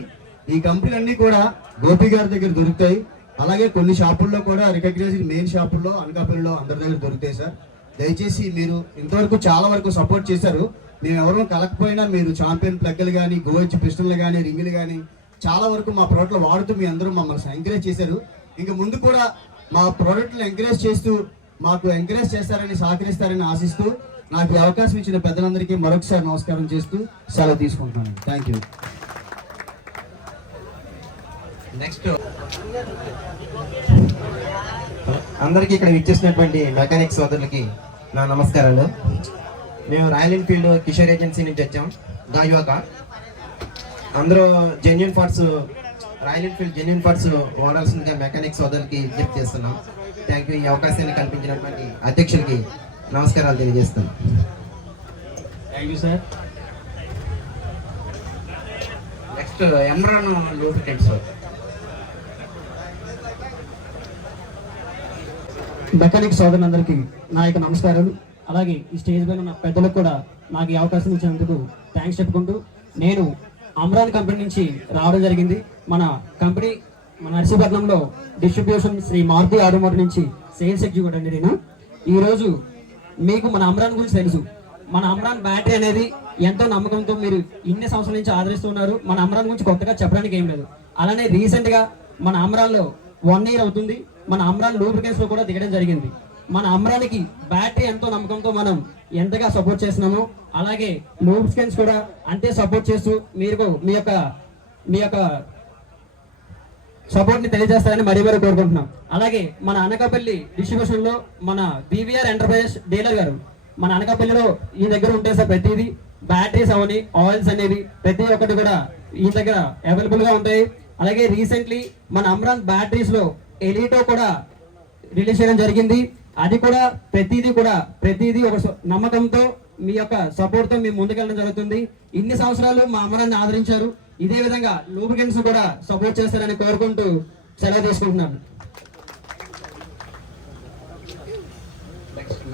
ఈ కంపెనీలన్నీ కూడా గోపి గారి దగ్గర దొరుకుతాయి. అలాగే కొన్ని షాపుల్లో కూడా రికగ్నైజ్డ్ మెయిన్ షాపుల్లో, అనకాపల్లిలో అందరి దగ్గర దొరుకుతాయి సార్. దయచేసి మీరు ఇంతవరకు చాలా వరకు సపోర్ట్ చేశారు. మేము ఎవరూ కలకపోయినా మీరు చాంపియన్ ప్లగ్లు కానీ, గోహెచ్ పిస్టన్లు కానీ, రింగులు కానీ చాలా వరకు మా ప్రోడక్ట్లు వాడుతూ మీ అందరూ మమ్మల్ని ఎంకరేజ్ చేశారు. ఇంకా ముందు కూడా మా ప్రోడక్ట్లను ఎంకరేజ్ చేస్తూ మాకు ఎంకరేజ్ చేస్తారని, సహకరిస్తారని ఆశిస్తూ నాకు ఈ అవకాశం ఇచ్చిన పెద్దలందరికీ మరొకసారి నమస్కారం చేస్తూ సెలవు తీసుకుంటున్నాను. Thank you. నెక్స్ట్ అందరికీ ఇక్కడ విచ్చేసినటువంటి మెకానిక్ సోదరులకి నా నమస్కారాలు. మేము రాయల్ ఎన్ఫీల్డ్ కిషోర్ ఏజెన్సీ నుంచి వచ్చాం, గాజువాక. అందరూ genuine parts, Royal Enfield genuine parts వాడాల్సిందిగా మెకానిక్ సోదరులకి విజ్ఞప్తి చేస్తున్నాం. Thank you. ఈ అవకాశాన్ని కల్పించినటువంటి అధ్యక్షులకి నమస్కారాలు తెలియజేస్తాను. Thank you sir. నెక్స్ట్ ఎమ్రాన్ లూబ్రికెంట్స్. మెకానిక్ సోదరులందరికీ నా యొక్క నమస్కారాలు. అలాగే ఈ స్టేజ్ పైన ఉన్న పెద్దలకు కూడా నాకు ఈ అవకాశం ఇచ్చినందుకు థ్యాంక్స్ చెప్పుకుంటూ, నేను అమ్రాన్ కంపెనీ నుంచి రావడం జరిగింది. మన కంపెనీ మన నర్సీపట్నంలో డిస్ట్రిబ్యూషన్ శ్రీ మారుతి ఆటోమోటివ్ నుంచి సేల్స్ ఎగ్జిక్యూటివ్ అండి నేను. ఈరోజు మీకు మన అమ్రాన్ గురించి తెలుసు. మన అమ్రాన్ బ్యాటరీ అనేది ఎంతో నమ్మకంతో మీరు ఇన్ని సంవత్సరాల నుంచి ఆదరిస్తున్నారు. మన అమ్రాన్ గురించి కొత్తగా చెప్పడానికి ఏం లేదు. అలానే రీసెంట్గా మన అమ్రాన్లో 1 year అవుతుంది. మన అమ్రాన్ లూబ్రికెంట్స్ లో కూడా దిగడం జరిగింది. మన అమ్రాన్కి బ్యాటరీ ఎంతో నమ్మకంతో మనం ఎంతగా సపోర్ట్ చేస్తున్నామో, అలాగే లూబ్రికెంట్స్ కూడా అంతే సపోర్ట్ చేస్తూ మీరు మీ యొక్క సపోర్ట్ ని తెలియజేస్తారని మరీ కోరుకుంటున్నాం. అలాగే మన అనకాపల్లి డిస్ట్రిబ్యూషన్ లో మన బీవీఆర్ ఎంటర్ప్రైజెస్ డీలర్ గారు మన అనకాపల్లిలో ఈ దగ్గర ఉంటే సార్ ప్రతిదీ బ్యాటరీస్ అవని, ఆయిల్స్ అనేవి ప్రతి ఒక్కటి కూడా ఈ దగ్గర అవైలబుల్ గా ఉంటాయి. అలాగే రీసెంట్లీ మన అమ్రాన్ బ్యాటరీస్ లో ఎలిటో కూడా రిలీజ్ చేయడం జరిగింది. అది కూడా ప్రతిదీ ఒక నమ్మకంతో మీ యొక్క సపోర్ట్ తో మేము ముందుకెళ్ళడం జరుగుతుంది. ఇన్ని సంవత్సరాలు మా అమ్రాన్ని ఆదరించారు. ఇదే విధంగా లూబ్రికెంట్స్ కూడా సపోర్ట్ చేస్తారని కోరుకుంటూ సెలవు తీసుకుంటున్నాను.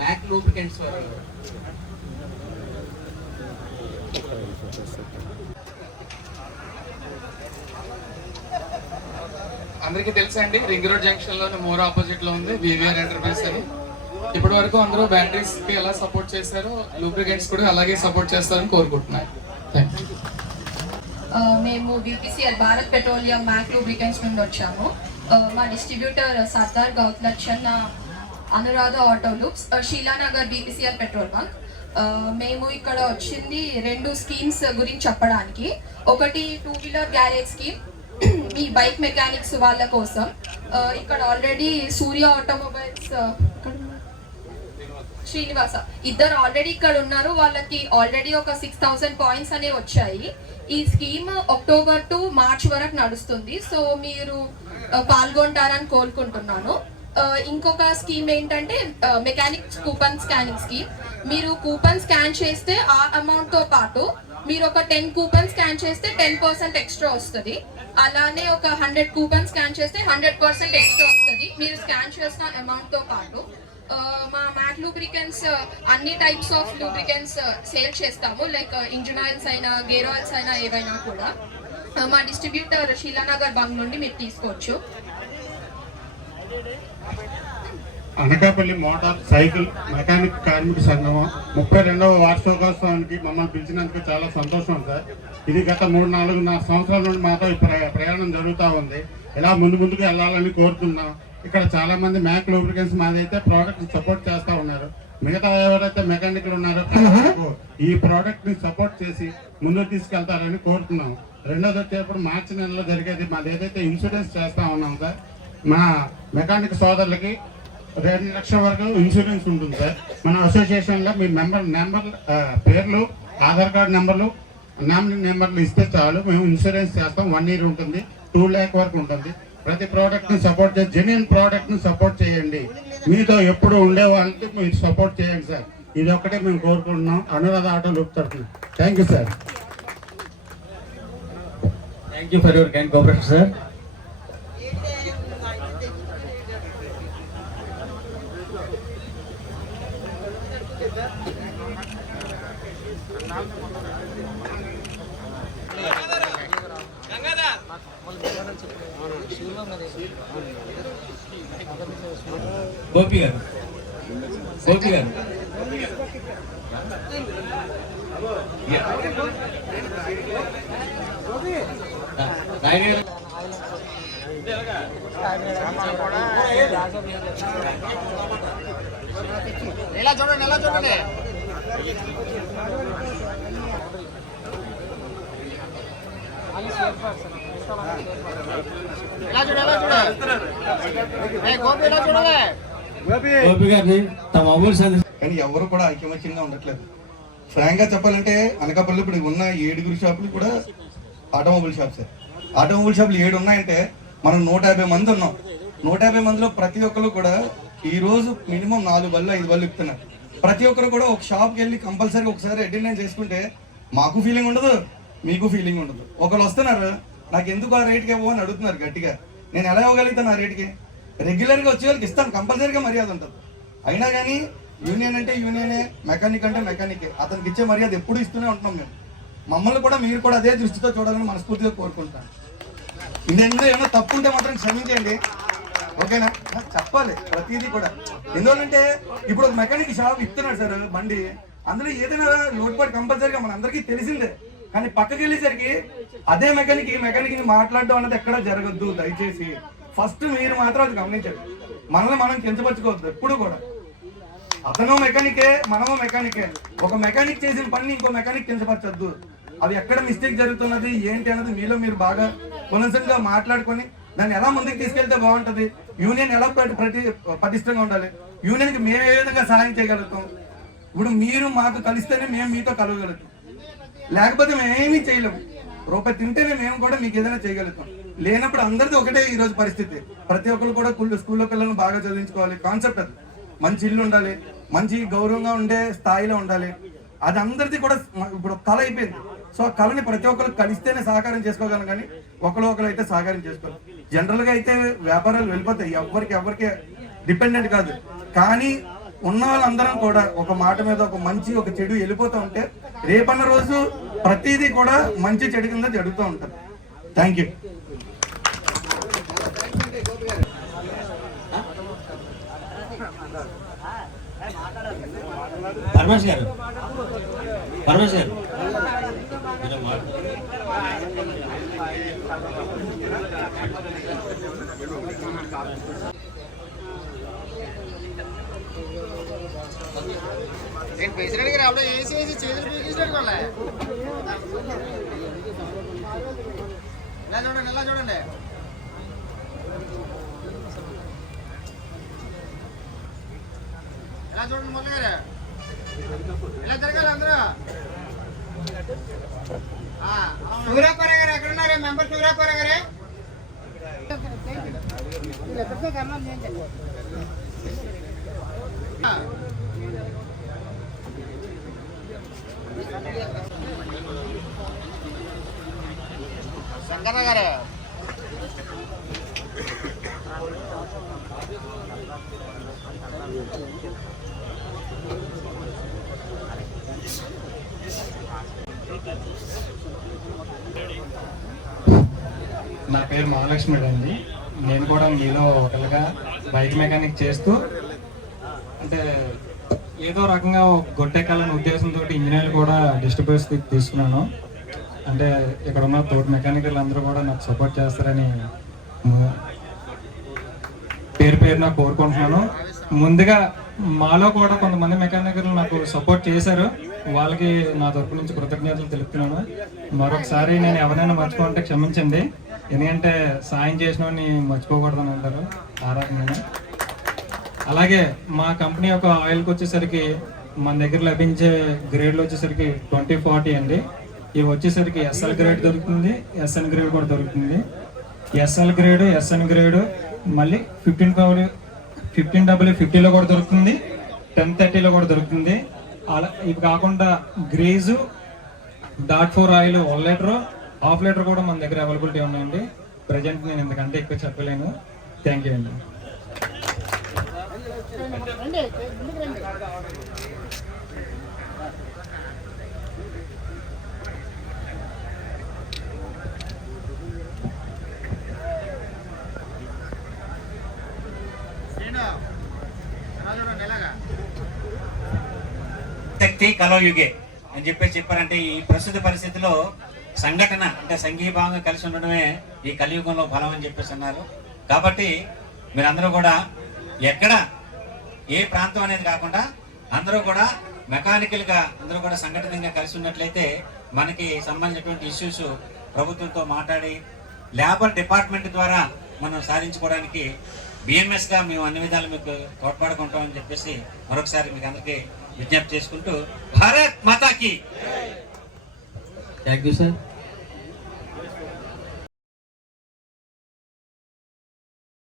MAK lubricants. అందరికీ తెలుసా అండి, రింగ్ రోడ్ జంక్షన్ లోని మోర్ ఆపోజిట్ లో ఉంది బీవీఆర్ ఎంటర్ప్రైజ్ అని. ఇప్పటి వరకు అందరూ బ్యాటరీస్ కి ఎలా సపోర్ట్ చేశారో లూబ్రికెంట్స్ కూడా అలాగే సపోర్ట్ చేస్తారని కోరుకుంటున్నాను. మేము BPCL Bharat Petroleum Mak lubricants నుండి వచ్చాము. మా డిస్ట్రిబ్యూటర్ సర్దార్ గౌత్లక్షన్, Anuradha auto lubes, Sheelanagar BPCL petrol bunk. మేము ఇక్కడ వచ్చింది 2 స్కీమ్స్ గురించి చెప్పడానికి. ఒకటి 2-wheeler గ్యారేజ్ స్కీమ్, మీ బైక్ మెకానిక్స్ వాళ్ళ కోసం. ఇక్కడ ఆల్రెడీ సూర్య ఆటోమొబైల్స్, శ్రీనివాస ఇద్దరు ఆల్రెడీ ఇక్కడ ఉన్నారు. వాళ్ళకి ఆల్రెడీ ఒక 6000 పాయింట్స్ అనేవి వచ్చాయి. ఈ స్కీమ్ అక్టోబర్ టు మార్చ్ వరకు నడుస్తుంది. సో మీరు పాల్గొంటారని కోరుకుంటున్నాను. ఇంకొక స్కీమ్ ఏంటంటే మెకానిక్ కూపన్ స్కానింగ్ స్కీమ్. మీరు కూపన్ స్కాన్ చేస్తే ఆ అమౌంట్తో పాటు మీరు ఒక 10 కూపన్ స్కాన్ చేస్తే 10% ఎక్స్ట్రా వస్తుంది. అలానే ఒక 100 కూపన్ స్కాన్ చేస్తే 100% ఎక్స్ట్రా వస్తుంది మీరు స్కాన్ చేసిన అమౌంట్తో పాటు. మా మ్యాక్ లూబ్రికెంట్స్ అన్ని టైప్స్ ఆఫ్ లూబ్రికెంట్స్ సేల్ చేస్తాము. లైక్ ఇంజిన్ ఆయిల్స్ అయినా, గేర్ ఆయిల్స్ అయినా, ఏవైనా కూడా. మా డిస్ట్రిబ్యూటర్ శీలానగర్ బంక్ నుండి మీరు తీసుకోవచ్చు. అనకాపల్లి మోటార్ సైకిల్ మెకానిక్ కార్మిక సంఘం 32వ వార్షికోత్సవానికి మమ్మల్ని పిలిచినందుకు చాలా సంతోషం సార్. ఇది గత 3-4 సంవత్సరాల నుండి మాతో ఈ ప్రయాణం జరుగుతూ ఉంది. ఇలా ముందుకు వెళ్ళాలని కోరుతున్నాం. ఇక్కడ చాలా మంది మ్యాక్ లూబ్రికెంట్స్ మాదైతే ప్రోడక్ట్ సపోర్ట్ చేస్తూ ఉన్నారు. మిగతా ఎవరైతే మెకానిక్లు ఉన్నారో ఈ ప్రోడక్ట్ ని సపోర్ట్ చేసి ముందుకు తీసుకెళ్తారని కోరుతున్నాం. రెండోది వచ్చేటప్పుడు మార్చి నెలలో జరిగేది మాది ఏదైతే ఇన్సూరెన్స్ చేస్తా ఉన్నాం సార్, మా మెకానిక్ సోదరులకి 2 లక్షల వరకు ఇన్సూరెన్స్ ఉంటుంది సార్. మన అసోసియేషన్లో మీ నెంబర్ పేర్లు, ఆధార్ కార్డు నెంబర్లు, నామినీ నెంబర్లు ఇస్తే చాలు, మేము ఇన్సూరెన్స్ చేస్తాం. 1 year ఉంటుంది, 2 lakh వరకు ఉంటుంది. ప్రతి ప్రోడక్ట్ ని సపోర్ట్ చేసి జెన్యున్ ప్రోడక్ట్ ని సపోర్ట్ చేయండి. మీతో ఎప్పుడు ఉండే వాళ్ళకి మీరు సపోర్ట్ చేయండి సార్. ఇది ఒక్కటే మేము కోరుకుంటున్నాం. అనురాధ ఆటో లూప్ తరఫున thank you sir. Thank you for your kind cooperation sir. Gopi గారు ఇలా చూడండి గోపి గారిని తమ అమూల్ కానీ ఎవరు కూడా ఐకమత్యంగా ఉండట్లేదు. ఫ్రాంక్ గా చెప్పాలంటే అనకాపల్లి ఇప్పుడు ఉన్న 7 షాపులు కూడా ఆటోమొబైల్ షాప్స్. ఆటోమొబైల్ షాపులు 7 ఉన్నాయంటే మనం 150 మంది ఉన్నాం. 150 మందిలో ప్రతి ఒక్కరు కూడా ఈ రోజు మినిమం 4 బళ్ళు 5 బళ్ళు ఇస్తున్నారు. ప్రతి ఒక్కరు కూడా ఒక షాప్కి వెళ్ళి కంపల్సరీ ఒకసారి అటెండెన్స్ చేసుకుంటే మాకు ఫీలింగ్ ఉండదు, మీకు ఫీలింగ్ ఉండదు. ఒకళ్ళు వస్తున్నారు, నాకు ఎందుకు ఆ రేట్కి ఇవ్వవు అని అడుగుతున్నారు గట్టిగా. నేను ఎలా ఇవ్వగలుగుతాను ఆ రేట్కి? రెగ్యులర్గా వచ్చే వాళ్ళకి ఇస్తాను, కంపల్సరీగా మర్యాద ఉంటుంది. అయినా కానీ యూనియన్ అంటే యూనియనే, మెకానిక్ అంటే మెకానికే, అతనికి ఇచ్చే మర్యాద ఎప్పుడు ఇస్తూనే ఉంటున్నాం మేము. మమ్మల్ని కూడా మీరు కూడా అదే దృష్టితో చూడాలని మనస్ఫూర్తిగా కోరుకుంటాను. ఇందులో ఏమైనా తప్పు ఉంటే మాత్రం క్షమించండి, ఓకేనా? చెప్పాలి ప్రతిదీ కూడా. ఎందుకంటే ఇప్పుడు ఒక మెకానిక్ షాప్ ఇస్తున్నాడు సార్ బండి, అందులో ఏదైనా లోటుపాటు కంపల్సరీగా మన అందరికీ తెలిసిందే. కానీ పక్కకి వెళ్ళేసరికి అదే మెకానిక్ మాట్లాడడం అనేది ఎక్కడా జరగద్దు. దయచేసి ఫస్ట్ మీరు మాత్రం అది గమనించండి. మనల్ని మనం కించపరచుకోవద్దు ఎప్పుడు కూడా. అతను మెకానికే, మనము మెకానికే. ఒక మెకానిక్ చేసిన పని ఇంకో మెకానిక్ కించపరచొద్దు. అది ఎక్కడ మిస్టేక్ జరుగుతున్నది ఏంటి అన్నది మీలో మీరు బాగా కొనసంగా మాట్లాడుకొని దాన్ని ఎలా ముందుకు తీసుకెళ్తే బాగుంటుంది, యూనియన్ ఎలా పటిష్టంగా ఉండాలి, యూనియన్కి మేము ఏ విధంగా సహాయం చేయగలుగుతాం. ఇప్పుడు మీరు మాకు కలిస్తేనే మేము మీతో కలవగలుగుతాం, లేకపోతే మేమేమీ చేయలేము. రూపాయి తింటేనే మేము కూడా మీకు ఏదైనా చేయగలుగుతాం. లేనప్పుడు అందరిది ఒకటే ఈరోజు పరిస్థితి. ప్రతి ఒక్కరు కూడా స్కూల్లో పిల్లలను బాగా చదివించుకోవాలి. కాన్సెప్ట్ అది. మంచి ఇల్లు ఉండాలి, మంచి గౌరవంగా ఉండే స్థాయిలో ఉండాలి. అది అందరిది కూడా ఇప్పుడు కళ అయిపోయింది. సో ఆ కళని ప్రతి ఒక్కరు కలిస్తేనే సహకారం చేసుకోగలం, కానీ ఒకరు అయితే సహకారం చేసుకోవాలి. జనరల్గా అయితే వ్యాపారాలు వెళ్ళిపోతాయి, ఎవరికి డిపెండెంట్ కాదు. కానీ ఉన్న వాళ్ళందరం కూడా ఒక మాట మీద ఒక మంచి ఒక చెడు వెళ్ళిపోతూ ఉంటే రేపన్న రోజు ప్రతిదీ కూడా మంచి చెడు కింద జరుగుతూ ఉంటుంది. Thank you. పరమేష్ గారు నేను ప్రెసిడెంట్ గారు అప్పుడు వేసి చేతులు పీకిస్తాడు. ఇలా చూడండి మొదలు గారు, ఇలా జరగాలి అందరూ. సూర్యాపర గారు ఎక్కడున్నారు? మెంబర్ సూర్యాపర గారే. శంకర గారు నా పేరు మహాలక్ష్మి అండి. నేను కూడా మీలో ఒకరిగా బైక్ మెకానిక్ చేస్తూ అంటే ఏదో రకంగా గొట్టెక్కాలనే ఉద్దేశంతో ఇంజనీర్లు కూడా డిస్టర్బెన్స్ తీసుకున్నాను. అంటే ఇక్కడ ఉన్న తోటి మెకానికల్ అందరూ కూడా నాకు సపోర్ట్ చేస్తారని పేరు పేరున కోరుకుంటున్నాను. ముందుగా మాలో కూడా కొంతమంది మెకానికల్ నాకు సపోర్ట్ చేశారు, వాళ్ళకి నా తరపు నుంచి కృతజ్ఞతలు తెలుపుతున్నాను. మరొకసారి నేను ఎవరైనా మర్చిపోతే క్షమించండి, ఎందుకంటే సాయం చేసిన వాడిని మర్చిపోకూడదని అంటారు, ఆ రకంగా. అలాగే మా కంపెనీ యొక్క ఆయిల్కి వచ్చేసరికి మన దగ్గర లభించే గ్రేడ్లు వచ్చేసరికి 2040 అండి. ఇవి వచ్చేసరికి ఎస్ఎల్ గ్రేడ్ దొరుకుతుంది, ఎస్ఎన్ గ్రేడ్ కూడా దొరుకుతుంది. ఎస్ఎల్ గ్రేడ్, ఎస్ఎన్ గ్రేడ్ మళ్ళీ 1550లో కూడా దొరుకుతుంది, 1030లో కూడా దొరుకుతుంది. అలా ఇవి కాకుండా గ్రేజు, .4 ఆయిల్ 1 లీటర్, హాఫ్ లీటర్ కూడా మన దగ్గర అవైలబిలిటీ ఉన్నాయండి. ప్రజెంట్ నేను ఎందుకంటే ఎక్కువ చెప్పలేను. థ్యాంక్ యూ అండి. శక్తి కలయుగే అని చెప్పారంటే ఈ ప్రస్తుత పరిస్థితిలో సంఘటన అంటే సంఘీభావంగా కలిసి ఉండడమే ఈ కలియుగంలో బలం అని చెప్పేసి అన్నారు. కాబట్టి మీరందరూ కూడా ఎక్కడ ఏ ప్రాంతం అనేది కాకుండా అందరూ కూడా మెకానికల్గా అందరూ కూడా సంఘటితంగా కలిసి ఉన్నట్లయితే మనకి సంబంధించినటువంటి ఇష్యూస్ ప్రభుత్వంతో మాట్లాడి లేబర్ డిపార్ట్మెంట్ ద్వారా మనం సాధించుకోవడానికి బిఎంఎస్గా మేము అన్ని విధాలు మీకు తోడ్పడుకుంటామని చెప్పేసి మరొకసారి మీకు అందరికీ విజ్ఞప్తి చేసుకుంటూ భారత్ మాతాకి. Thank you sir.